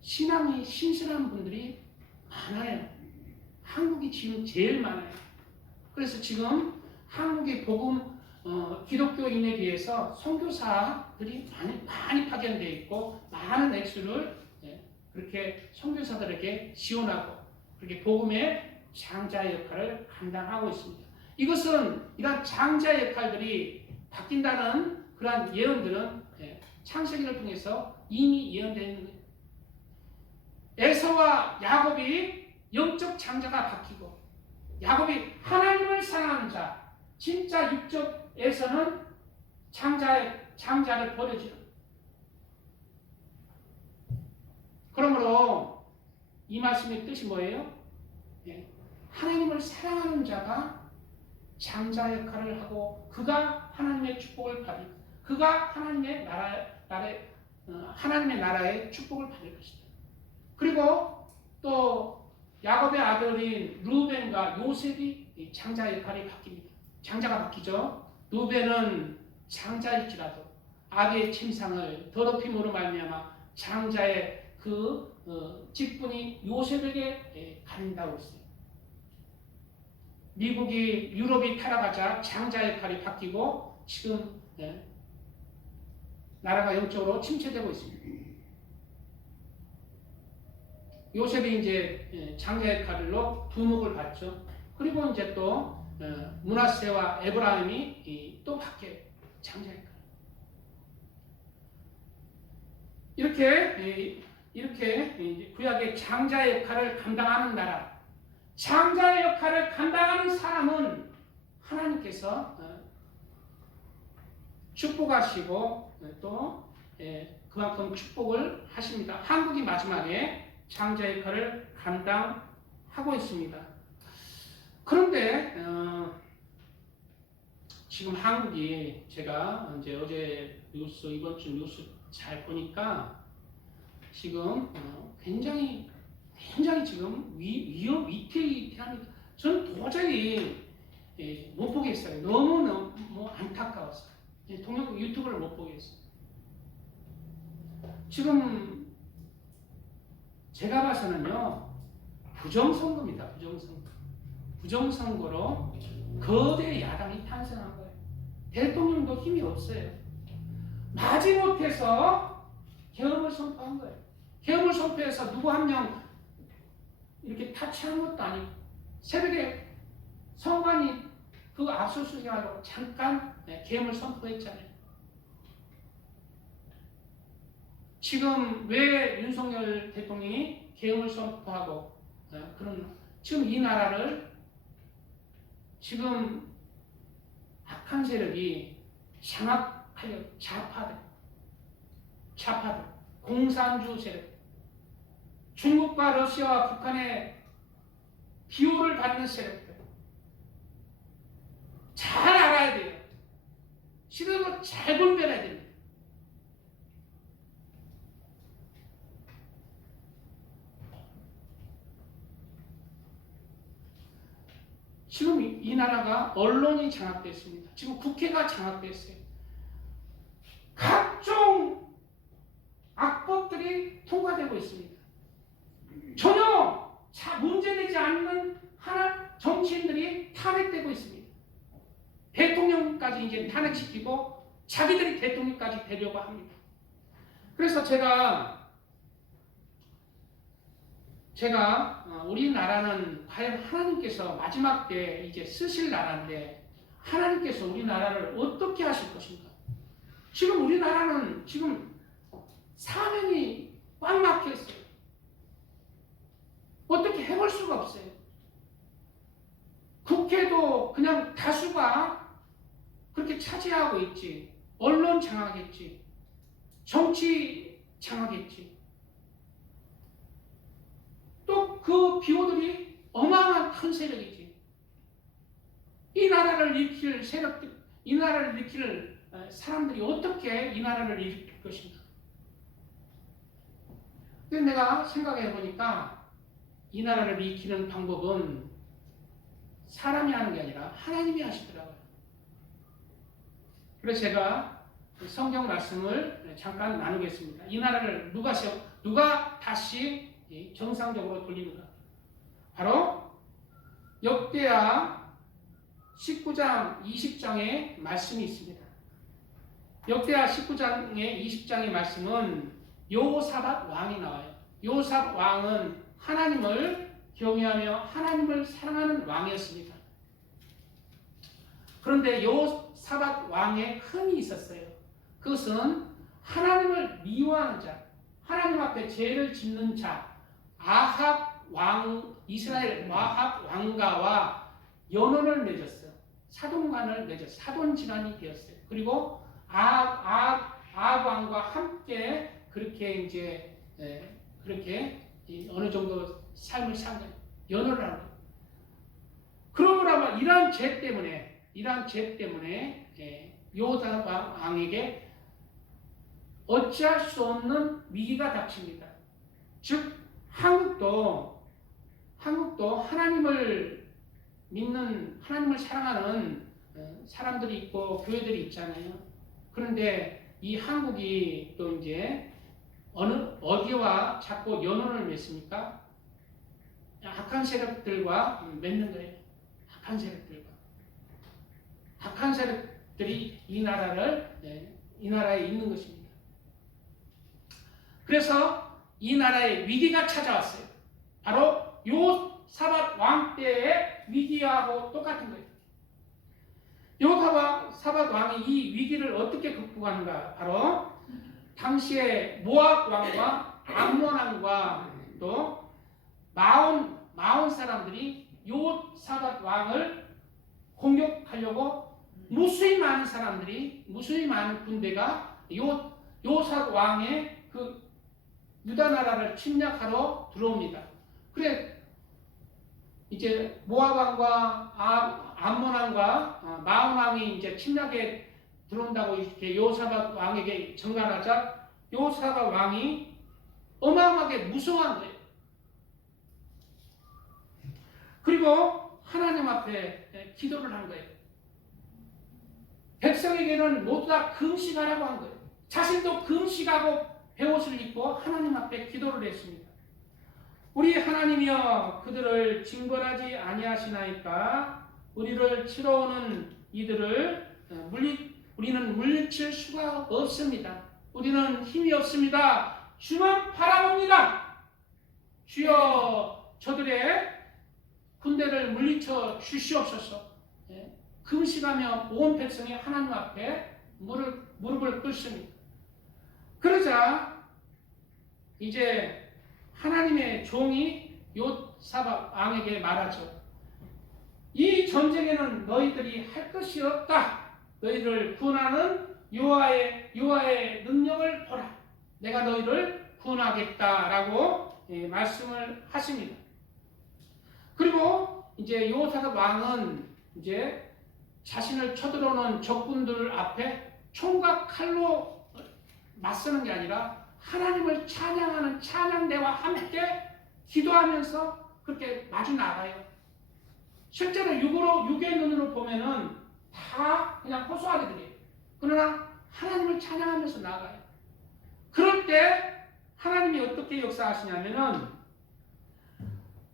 신앙이 신실한 분들이 많아요. 한국이 지금 제일 많아요. 그래서 지금 한국의 복음 기독교인에 비해서 선교사들이 많이 파견되어 있고 많은 액수를 그렇게 선교사들에게 지원하고 그렇게 복음의 장자 역할을 감당하고 있습니다. 이런 장자 역할들이 바뀐다는 그러한 예언들은 창세기를 통해서 이미 예언되어 있는 거예요. 에서와 야곱이 영적 장자가 바뀌고 야곱이 하나님을 사랑하는 자, 진짜 육적에서는 장자를 버려지는. 그러므로 이 말씀의 뜻이 뭐예요? 하나님을 사랑하는 자가 장자 역할을 하고 그가 하나님의 축복을 받을, 그가 하나님의 나라의 축복을 받을 것이다. 그리고 또 야곱의 아들인 루벤과 요셉이 장자 역할이 바뀝니다. 장자가 바뀌죠. 루벤은 장자일지라도 아비의 침상을 더럽힘으로 말미암아 장자의 그 직분이 요셉에게 간다고 했어요. 유럽이 타락하자 장자 역할이 바뀌고 지금 나라가 영적으로 침체되고 있습니다. 요셉이 이제 장자 역할로 두목을 받죠. 그리고 이제 또 므낫세와 에브라임이 또 바뀌어요. 장자 역할. 이렇게 이제 구약의 장자 역할을 감당하는 나라, 장자 역할을 감당하는 사람은 하나님께서 축복하시고 또 그만큼 축복을 하십니다. 한국이 마지막에 장자 역할을 감당하고 있습니다. 그런데 지금 한국이 제가 이제 어제 이번 주 뉴스 잘 보니까 지금 굉장히 지금 위태합니다. 저는 도저히 못 보겠어요. 너무 안타까웠어요. 동영 유튜브를 못 보겠어요. 지금 제가 봐서는요, 부정선거입니다. 부정선거로 거대 야당이 탄생한 거예요. 대통령도 힘이 없어요. 마지못해서 계엄을 선포한 거예요. 계엄을 선포해서 누구 한 명 이렇게 타치한 것도 아니고 새벽에 성관이 그 압수수색하려고 잠깐 계엄을 선포했잖아요. 지금 왜 윤석열 대통령이 계엄을 선포하고 지금 이 나라를 지금 악한 세력이 장악하려 좌파들, 공산주 세력, 중국과 러시아와 북한의 기호를 받는 세력들 잘 알아야 돼요. 시대로 잘 분별해야 됩니다. 지금 이 나라가 언론이 장악됐습니다. 지금 국회가 장악됐어요. 각종 악법들이 통과되고 있습니다. 전혀 문제되지 않는 정치인들이 탄핵되고 있습니다. 대통령까지 이제 탄핵시키고 자기들이 대통령까지 되려고 합니다. 그래서 제가 제가 우리나라는 과연 하나님께서 마지막 때 이제 쓰실 나라인데 하나님께서 우리나라를 어떻게 하실 것인가? 지금 우리나라는 지금 사명이 꽉 막혀 있어요. 어떻게 해볼 수가 없어요. 국회도 그냥 다수가 그렇게 차지하고 있지. 언론 장악했지. 정치 장악했지. 또 그 비호들이 어마어마한 큰 세력이지. 이 나라를 일으킬 세력들, 이 나라를 일으킬 사람들이 어떻게 이 나라를 일으킬 것인가. 근데 내가 생각해 보니까 이 나라를 일으키는 방법은 사람이 하는 게 아니라 하나님이 하시더라고요. 그래서 제가 성경 말씀을 잠깐 나누겠습니다. 이 나라를 누가 다시 정상적으로 돌리는가? 바로 역대하 19장 20장의 말씀이 있습니다. 역대하 19장의 20장의 말씀은 여호사밧 왕이 나와요. 여호사밧 왕은 하나님을 경외하며 하나님을 사랑하는 왕이었습니다. 그런데 여호사밧 왕의 흠이 있었어요. 그것은 하나님을 미워하는 자, 하나님 앞에 죄를 짓는 자, 아합 왕, 이스라엘 아합 왕가와 연원을 맺었어요. 사돈간을 맺었어요. 사돈지간이 되었어요. 그리고 아합 왕과 함께 그렇게 이제 그렇게 어느 정도 삶을 산 거예요. 연호를 한 거예요. 그러므로 이러한 죄 때문에 여호사밧 왕에게 어찌할 수 없는 위기가 닥칩니다. 즉 한국도 하나님을 믿는, 하나님을 사랑하는 사람들이 있고 교회들이 있잖아요. 그런데 이 한국이 또 이제 어디와 자꾸 연원을 맺습니까? 악한 세력들과 맺는 거예요. 악한 세력들과. 악한 세력들이 이 나라에 있는 것입니다. 그래서 이 나라에 위기가 찾아왔어요. 바로 여호사밧 왕 때의 위기하고 똑같은 거예요. 여호사밧 왕이 이 위기를 어떻게 극복하는가? 바로 당시에 모압 왕과 암몬 왕과 또 마온 사람들이 여호사밧 왕을 공격하려고 무수히 많은 군대가 여호사밧 왕의 그 유다 나라를 침략하러 들어옵니다. 그래 이제 모압 왕과 암몬 왕과 마온 왕이 이제 침략에 들어온다고 이렇게 여호사밧 왕에게 전가하자 여호사밧 왕이 어마어마하게 무서워한 거예요. 그리고 하나님 앞에 기도를 한 거예요. 백성에게는 모두 다 금식하라고 한 거예요. 자신도 금식하고 베옷을 입고 하나님 앞에 기도를 했습니다. 우리 하나님이여 그들을 징벌하지 아니하시나이까? 우리를 치러 오는 이들을 우리는 물리칠 수가 없습니다. 우리는 힘이 없습니다. 주만 바라봅니다. 주여 저들의 군대를 물리쳐 주시옵소서. 금식하며 온 백성이 하나님 앞에 무릎을 꿇습니다. 그러자 이제 하나님의 종이 여호사밧 왕에게 말하죠. 이 전쟁에는 너희들이 할 것이 없다. 너희를 구원하는 여호와의 능력을 보라. 내가 너희를 구원하겠다라고 말씀을 하십니다. 그리고 이제 여호사밧 왕은 이제 자신을 쳐들어오는 적군들 앞에 총과 칼로 맞서는 게 아니라 하나님을 찬양하는 찬양대와 함께 기도하면서 그렇게 마주 나가요. 실제로 육의 눈으로 보면은 다 그냥 호소하게 들려요. 그러나 하나님을 찬양하면서 나가요. 그럴 때 하나님이 어떻게 역사하시냐면은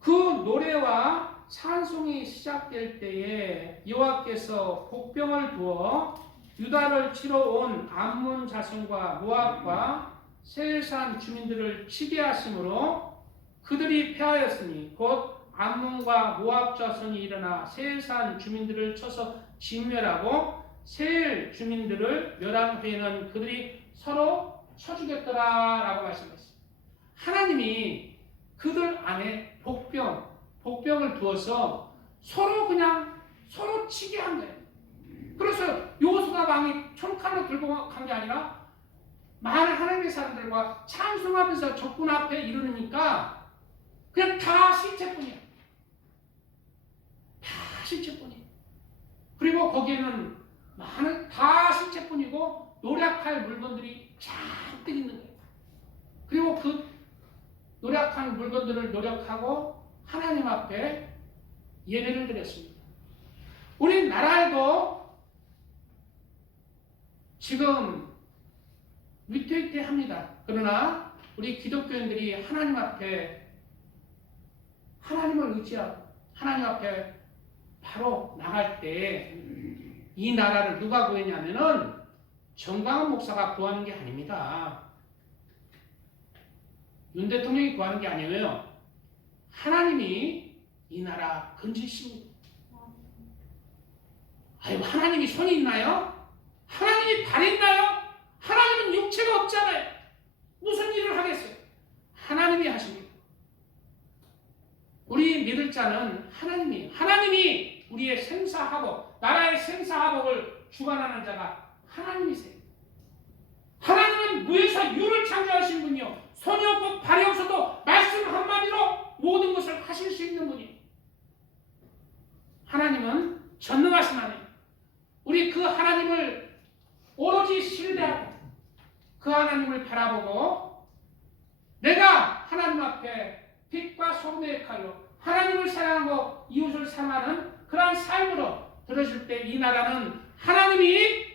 그 노래와 찬송이 시작될 때에 여호와께서 복병을 두어 유다를 치러 온 암몬 자손과 모압과 세일산 주민들을 치게 하심으로 그들이 패하였으니 곧 암몬과 모압 자손이 일어나 세일산 주민들을 쳐서 진멸하고 세일 주민들을 멸한 후에는 그들이 서로 쳐죽였더라라고 말씀했어요. 하나님이 그들 안에 복병을 두어서 서로 치게 한 거예요. 그래서 여호수아 왕이 총칼로 들고 간 게 아니라 많은 하나님의 사람들과 찬송하면서 적군 앞에 이르니까 그냥 다 시체뿐이야. 다 시체뿐이야. 그리고 거기에는 다 시체뿐이고 노력할 물건들이 잔뜩 있는 거예요. 그리고 그 노력한 물건들을 노력하고 하나님 앞에 예배를 드렸습니다. 우리 나라에도 지금 위태위태합니다. 그러나 우리 기독교인들이 하나님 앞에 하나님을 의지하고 하나님 앞에 바로 나갈 때 이 나라를 누가 구했냐면은 정광훈 목사가 구하는 게 아닙니다. 윤 대통령이 구하는 게 아니에요. 하나님이 이 나라 건지십니다. 아유, 하나님이 손이 있나요? 하나님이 발이 있나요? 하나님은 육체가 없잖아요. 무슨 일을 하겠어요? 하나님이 하십니다. 우리 믿을 자는 하나님이 우리의 생사하복, 나라의 생사하복을 주관하는 자가 하나님이세요. 하나님은 무에서 유를 창조하신 분이요, 손이 없고 발이 없어도 말씀 한마디로 모든 것을 하실 수 있는 분이에요. 하나님은 전능하신 하나님. 우리 그 하나님을 오로지 신뢰하고 그 하나님을 바라보고 내가 하나님 앞에 빛과 소금의 역할로 하나님을 사랑하고 이웃을 사랑하는 그러한 삶으로 들어줄 때 이 나라는 하나님이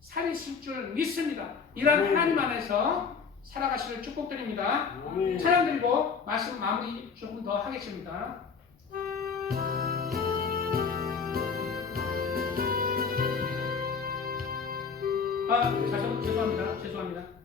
살리실 줄 믿습니다. 이런 하나님 안에서 살아가시길 축복드립니다. 찬양 드리고 말씀 마무리 조금 더 하겠습니다. 죄송합니다.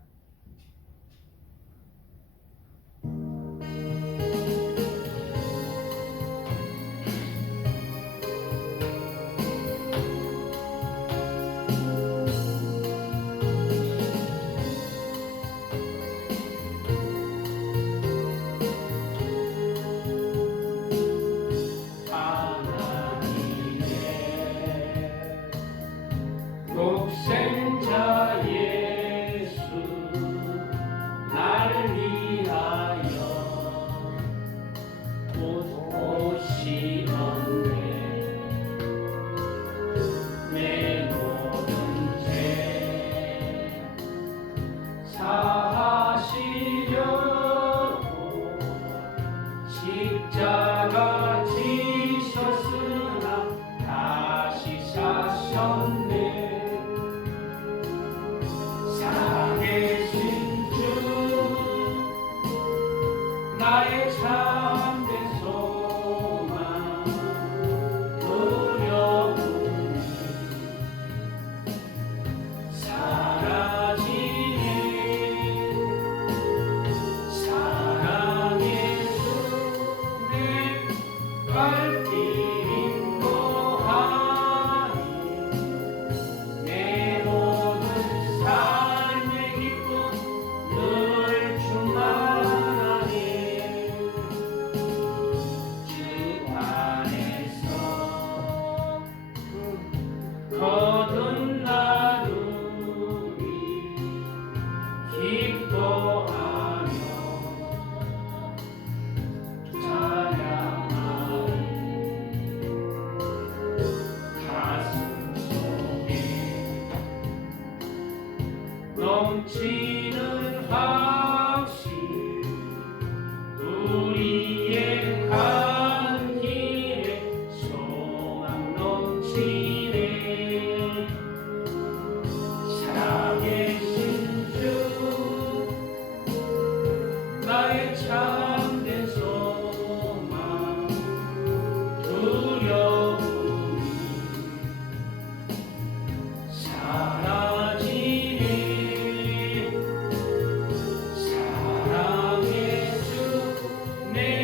내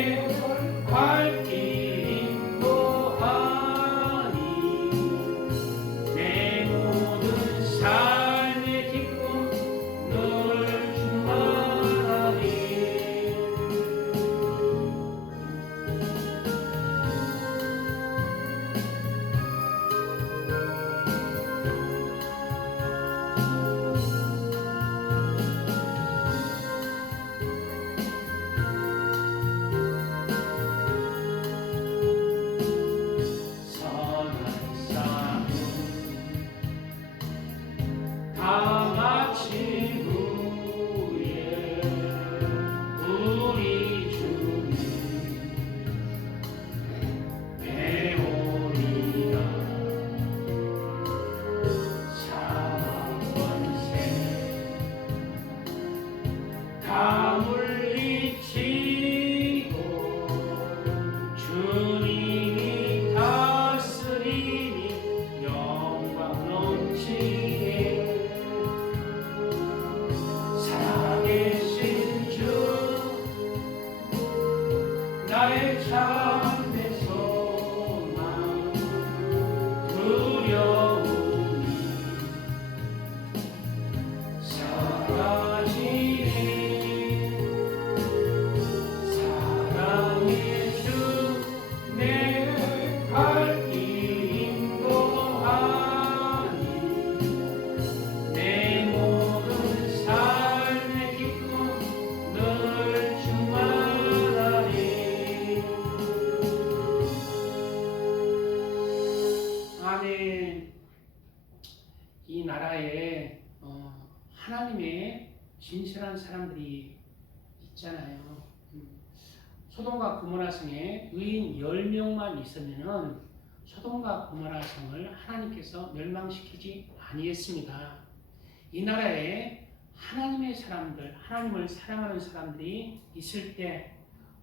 아멘. 이 나라에 하나님의 진실한 사람들이 있잖아요. 소돔과 고모라 성에 의인 10명만 있으면은 소돔과 고모라 성을 하나님께서 멸망시키지 아니했습니다. 이 나라에 하나님의 사람들, 하나님을 사랑하는 사람들이 있을 때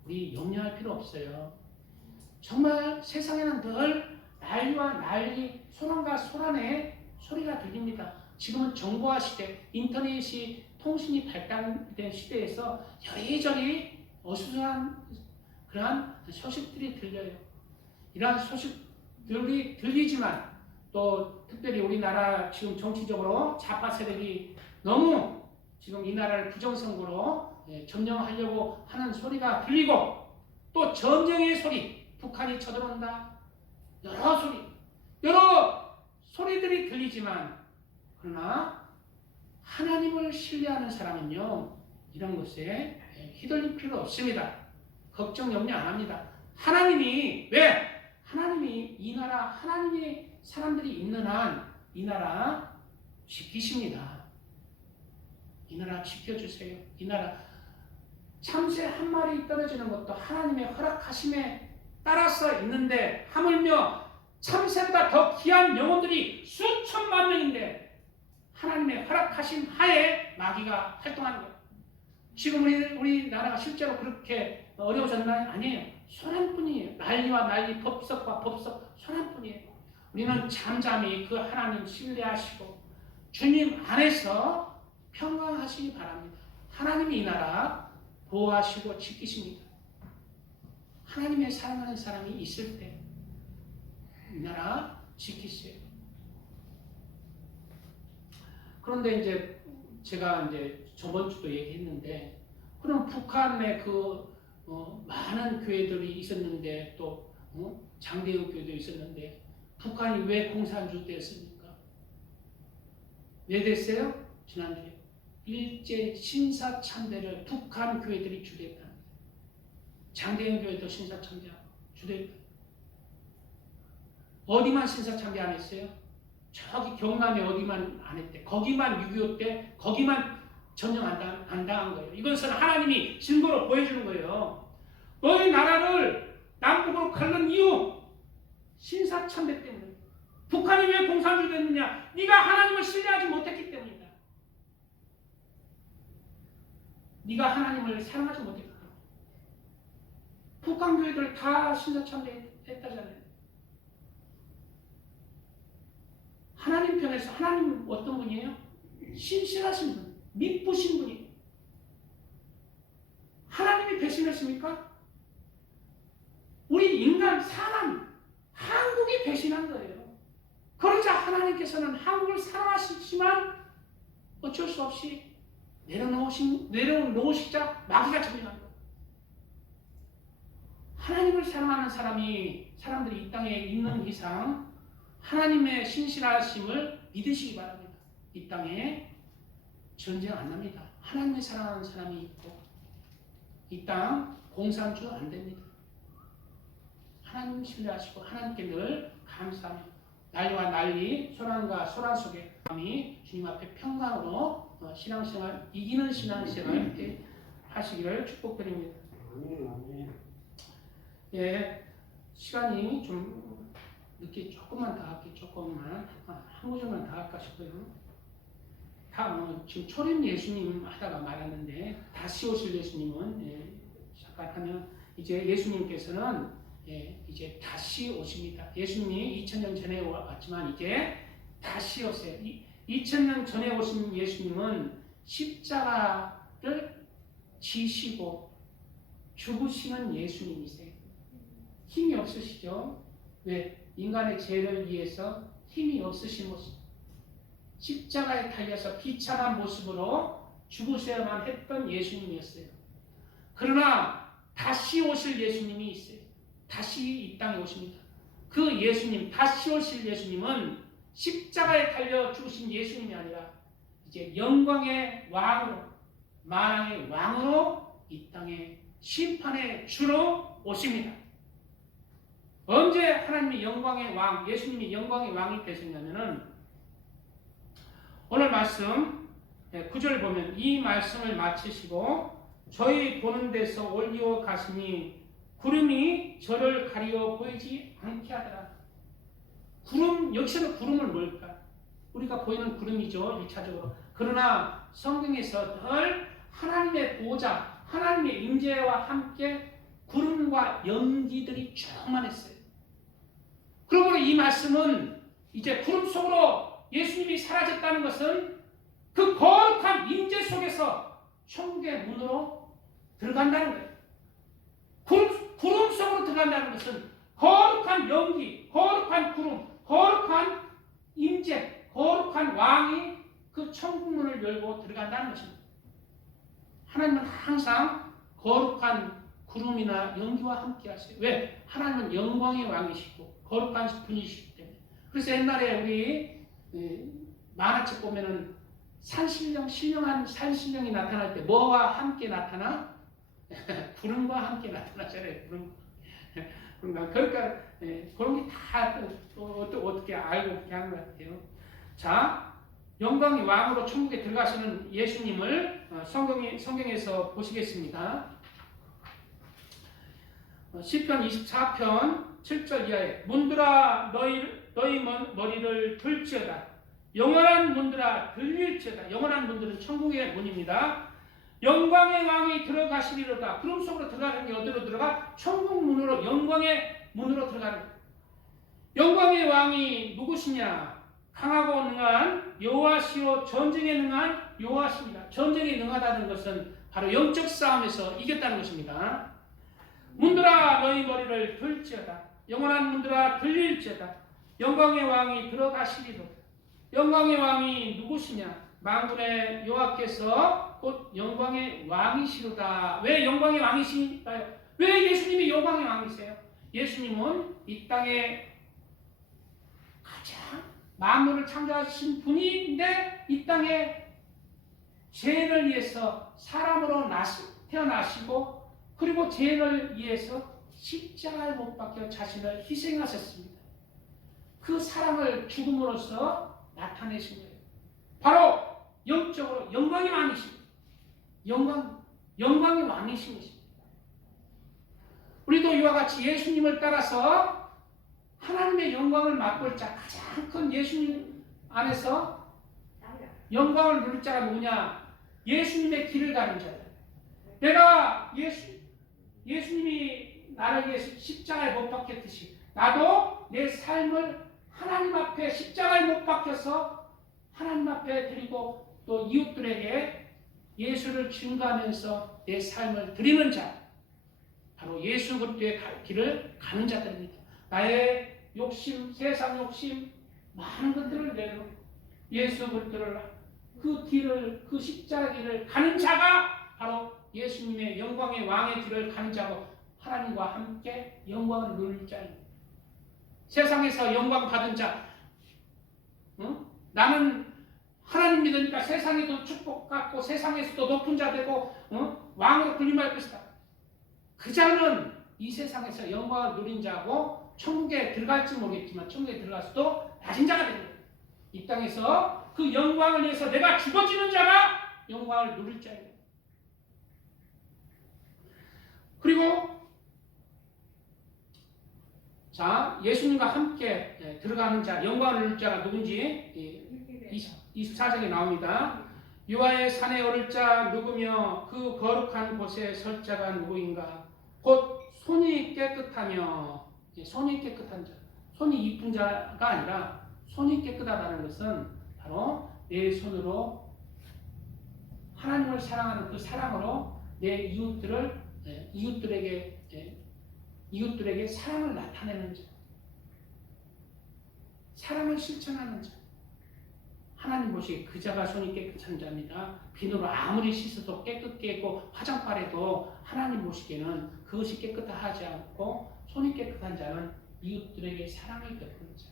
우리 염려할 필요 없어요. 정말 세상에는 늘 난리와 난리, 소란과 소란의 소리가 들립니다. 지금은 정보화 시대, 인터넷이 통신이 발달된 시대에서 여리저리 어수선한 그러한 소식들이 들려요. 이러한 소식들이 들리지만 또 특별히 우리나라 지금 정치적으로 좌파 세력이 너무 지금 이 나라를 부정선거로 점령하려고 하는 소리가 들리고 또 전쟁의 소리, 북한이 쳐들어온다. 여러 소리들이 들리지만 그러나 하나님을 신뢰하는 사람은요 이런 것에 휘둘릴 필요 없습니다. 걱정 염려 안 합니다. 하나님이 이 나라 하나님의 사람들이 있는 한 이 나라 지키십니다. 이 나라 지켜주세요. 이 나라 참새 한 마리 떨어지는 것도 하나님의 허락하심에 따라서 있는데 하물며 참새보다 더 귀한 영혼들이 수천만 명인데 하나님의 허락하심 하에 마귀가 활동하는 거예요. 지금 우리나라가 실제로 그렇게 어려워졌나요? 아니에요. 소란뿐이에요. 난리와 난리, 법석과 법석, 소란뿐이에요. 우리는 잠잠히 그 하나님 신뢰하시고 주님 안에서 평강하시기 바랍니다. 하나님이 이 나라 보호하시고 지키십니다. 하나님의 사랑하는 사람이 있을 때 이 나라 지키세요. 그런데 이제 제가 저번 주도 얘기했는데 그럼 북한에 많은 교회들이 있었는데 또 장대우 교회도 있었는데 북한이 왜 공산주 됐습니까? 왜 됐어요? 지난주에 일제 신사참배를 북한 교회들이 주도했다는 거예요. 장대우 교회도 신사참배하고 주도했다. 어디만 신사참배 안 했어요? 저기 경남에 어디만 안 했대. 거기만 6.25 때 거기만 전쟁 안 당한 거예요. 이것은 하나님이 증거로 보여주는 거예요. 너희 나라를 남북으로 갈른 이유 신사참배 때문에. 북한이 왜 공산주의 됐느냐? 네가 하나님을 신뢰하지 못했기 때문이다. 네가 하나님을 사랑하지 못했기 때문에. 북한 교회들 다 신사참배 했다잖아요. 하나님 편에서 하나님 어떤 분이에요? 신실하신 분, 미쁘신 분이에요. 하나님이 배신했습니까? 우리 인간, 사람, 한국이 배신한 거예요. 그러자 하나님께서는 한국을 사랑하시지만 어쩔 수 없이 내려놓으시자 마귀가 점령한 거예요. 하나님을 사랑하는 사람들이 이 땅에 있는 이상 하나님의 신실하심을 믿으시기 바랍니다. 이 땅에 전쟁 안 납니다. 하나님을 사랑하는 사람이 있고 이 땅 공산주 안 됩니다. 하나님 신뢰하시고 하나님께 늘 감사하며 난리와 난리, 소란과 소란 속에 마음이 주님 앞에 평강으로 신앙생활, 이기는 신앙생활 하시기를 축복드립니다. 예, 시간이 좀 늦게 조금만 더 할게요. 한 구절만 더 할까 싶어요. 지금 초림 예수님 하다가 말았는데 다시 오실 예수님은 잠깐 하면 이제 예수님께서는 이제 다시 오십니다. 예수님이 2000년 전에 왔지만 이제 다시 오세요. 2000년 전에 오신 예수님은 십자가를 지시고 죽으시는 예수님이세요. 힘이 없으시죠? 왜? 인간의 죄를 위해서 힘이 없으신 모습. 십자가에 달려서 비참한 모습으로 죽으셔야만 했던 예수님이었어요. 그러나 다시 오실 예수님이 있어요. 다시 이 땅에 오십니다. 그 예수님, 다시 오실 예수님은 십자가에 달려 죽으신 예수님이 아니라 이제 영광의 왕으로, 만왕의 왕으로 이 땅에 심판의 주로 오십니다. 언제 하나님이 영광의 왕, 예수님이 영광의 왕이 되셨냐면은 오늘 말씀 9절 보면 이 말씀을 마치시고 저희 보는 데서 올리어 가시니 구름이 저를 가리어 보이지 않게 하더라. 구름, 여기서는 구름은 뭘까? 우리가 보이는 구름이죠, 1차적으로. 그러나 성경에서 늘 하나님의 보좌, 하나님의 임재와 함께 구름과 연기들이 충만했어요. 그러므로 이 말씀은 이제 구름 속으로 예수님이 사라졌다는 것은 그 거룩한 임재 속에서 천국의 문으로 들어간다는 거예요. 구름 속으로 들어간다는 것은 거룩한 연기, 거룩한 구름, 거룩한 임재, 거룩한 왕이 그 천국문을 열고 들어간다는 것입니다. 하나님은 항상 거룩한 구름이나 연기와 함께 하세요. 왜? 하나님은 영광의 왕이시고 거룩한 분이시기 때문에. 그래서 옛날에 우리 만화책 보면은 신령한 산신령이 나타날 때 뭐와 함께 나타나? 구름과 함께 나타나잖아요. 그러니까 그런 게 다 어떻게 알고 그렇게 하는 것 같아요. 자, 영광의 왕으로 천국에 들어가시는 예수님을 성경에서 보시겠습니다. 시편 24편 7절 이하에 문들아 너희 머리를 들지어다. 영원한 문들아 들릴지어다. 영원한 문들은 천국의 문입니다. 영광의 왕이 들어가시리로다. 구름 속으로 들어가는 게 어디로 들어가? 천국 문으로, 영광의 문으로 들어가는 거예요. 영광의 왕이 누구시냐? 강하고 능한 여호와시요 전쟁에 능한 여호와십니다. 전쟁에 능하다는 것은 바로 영적 싸움에서 이겼다는 것입니다. 문들아 너희 머리를 들지어다. 영원한 문들아 들릴지어다. 영광의 왕이 들어가시리로다. 영광의 왕이 누구시냐? 만군의 여호와께서 곧 영광의 왕이시로다. 왜 영광의 왕이신가요? 왜 예수님이 영광의 왕이세요? 예수님은 이 땅에 가장 만물을 창조하신 분인데 이 땅에 죄를 위해서 사람으로 태어나시고 그리고 죄를 위해서 십자가에 못 박혀 자신을 희생하셨습니다. 그 사랑을 죽음으로써 나타내신 거예요. 바로 영적으로 영광의 왕이십니다. 영광의 왕이신 것입니다. 우리도 이와 같이 예수님을 따라서 하나님의 영광을 맛볼 자, 가장 큰 예수님 안에서 영광을 누릴 자가 누구냐? 예수님의 길을 가는 자예요. 내가 예수님이 나를 위해서 십자가에 못 박혔듯이 나도 내 삶을 하나님 앞에 십자가에 못 박혀서 하나님 앞에 드리고 또 이웃들에게 예수를 증거하면서 내 삶을 드리는 자, 바로 예수 그리스도의 길을 가는 자들입니다. 나의 욕심, 세상 욕심, 많은 것들을 내놓고 예수 그리스도를 그 길을, 그 십자가 길을 가는 자가 바로 예수님의 영광의 왕의 길을 가는 자고 하나님과 함께 영광을 누릴 자입니다. 세상에서 영광 받은 자, 나는 하나님 믿으니까 세상에도 축복받고 세상에서도 높은 자 되고 왕으로 불림할 것이다. 그 자는 이 세상에서 영광을 누린 자고 천국에 들어갈지 모르겠지만 천국에 들어가서도 낮은 자가 됩니다. 이 땅에서 그 영광을 위해서 내가 죽어지는 자가 영광을 누릴 자입니다. 그리고 자, 예수님과 함께 들어가는 자, 영광을 누릴 자가 누군지 24절에 나옵니다. 유아의 산에 오를 자 누구며 그 거룩한 곳에 설 자가 누구인가? 곧 손이 깨끗하며, 손이 깨끗한 자, 손이 이쁜 자가 아니라 손이 깨끗하다는 것은 바로 내 손으로 하나님을 사랑하는 그 사랑으로 내 이웃들에게 사랑을 나타내는 자, 사랑을 실천하는 자. 하나님 보시기에 그 자가 손이 깨끗한 자입니다. 비누로 아무리 씻어도 깨끗게 했고 화장발에도 하나님 보시기에는 그것이 깨끗하지 않고 손이 깨끗한 자는 이웃들에게 사랑을 베푸는 자.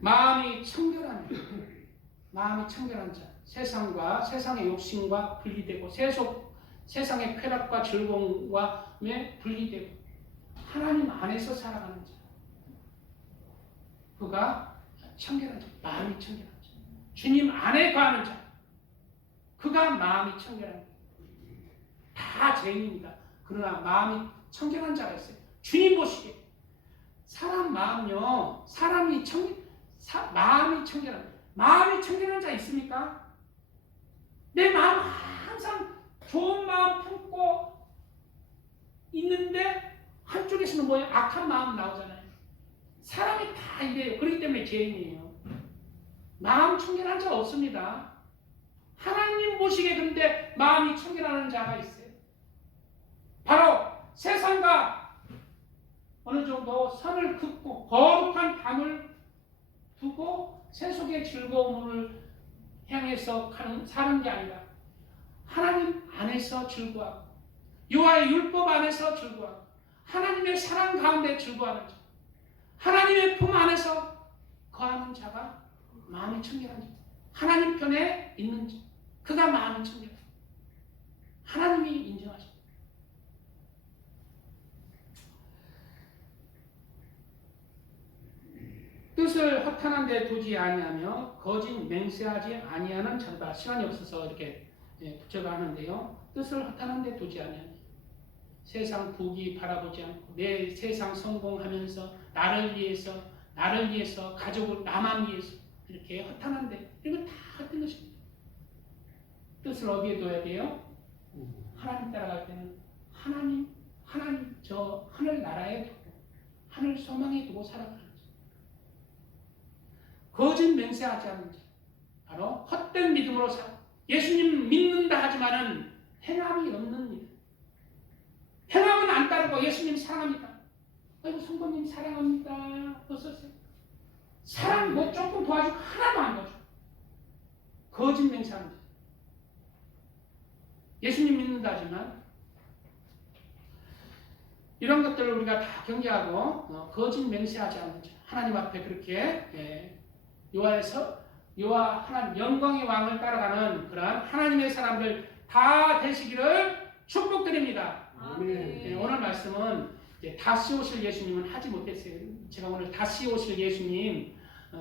마음이 청결한 자, 세상과 세상의 욕심과 분리되고 세상의 쾌락과 즐거움과 분리되고 하나님 안에서 살아가는 자. 그가 청결한 자, 마음이 청결한 자. 주님 안에 거하는 자. 그가 마음이 청결한 자. 다 죄인입니다. 그러나 마음이 청결한 자가 있어요. 주님 보시기에 사람 마음요, 마음이 청결한, 마음이 청결한 자 있습니까? 내 마음 항상 좋은 마음 품고 있는데 한쪽에서는 뭐예요? 악한 마음 나오잖아요. 사람이 다 이래요. 그렇기 때문에 죄인이에요. 마음 청결한 자 없습니다. 하나님 보시기에 근데 마음이 청결하는 자가 있어요. 바로 세상과 어느 정도 선을 긋고 거룩한 담을 두고 세속의 즐거움을 향해서 사는 게 아니라 하나님 안에서 즐거워하고 여호와의 율법 안에서 즐거워하고 하나님의 사랑 가운데 즐거워하는 자, 하나님의 품 안에서 거하는 자가 마음이 청결한 자, 하나님 편에 있는 자, 그가 마음이 청결한 자, 하나님이 인정하십니다. 뜻을 허탄한 데 두지 아니하며 거짓 맹세하지 아니하는 자다. 시간이 없어서 이렇게 붙여가 하는데요. 뜻을 허탄한 데 두지 아니하며 세상 부귀 바라보지 않고 내 세상 성공하면서 나를 위해서 가족을 나만 위해서 이렇게 허탄한데 이건 다 헛된 것입니다. 뜻을 어디에 둬야 돼요? 하나님 따라갈 때는 하나님 저 하늘 나라에 두고 하늘 소망에 두고 살아가는 자. 거짓 맹세하지 않는 자. 바로 헛된 믿음으로 예수님 믿는다 하지만은 행함이 없는 믿음. 행함은 안 따르고 예수님 사랑합니다. 아이고 성도님 사랑합니다. 어서오세요. 사랑 뭐 조금 도와주고 하나도 안 도와줘. 거짓 맹세하는 자. 예수님 믿는다 하지만 이런 것들을 우리가 다 경계하고 거짓 맹세하지 않는 자. 하나님 앞에 그렇게 여호와 하나님 영광의 왕을 따라가는 그런 하나님의 사람들 다 되시기를 축복드립니다. 오늘 말씀은 다시 오실 예수님은 하지 못했어요. 제가 오늘 다시 오실 예수님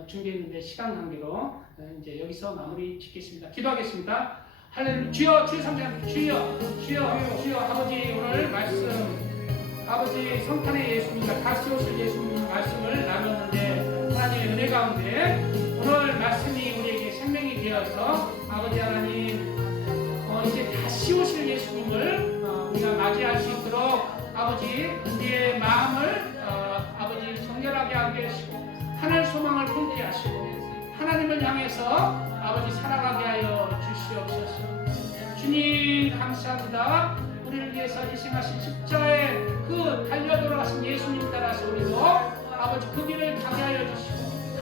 준비했는데 시간 관계로 이제 여기서 마무리 짓겠습니다. 기도하겠습니다. 할렐루야. 주여, 주여 삼장, 주여, 아버지 오늘 말씀, 아버지 성탄의 예수님과 다시 오실 예수님 말씀을 나눴는데 하나님의 은혜 가운데 오늘 말씀이 우리에게 생명이 되어서 아버지 하나님 이제 다시 오실 예수님을 우리가 맞이할 수 있도록 아버지 우리의 마음을 아버지 정결하게 하게 하시고 하늘 소망을 품게 하시고 하나님을 향해서 아버지 살아가게 하여 주시옵소서. 주님 감사합니다. 우리를 위해서 희생하신 십자가에 그 달려 돌아가신 예수님 따라서 우리도 아버지 그 길을 가게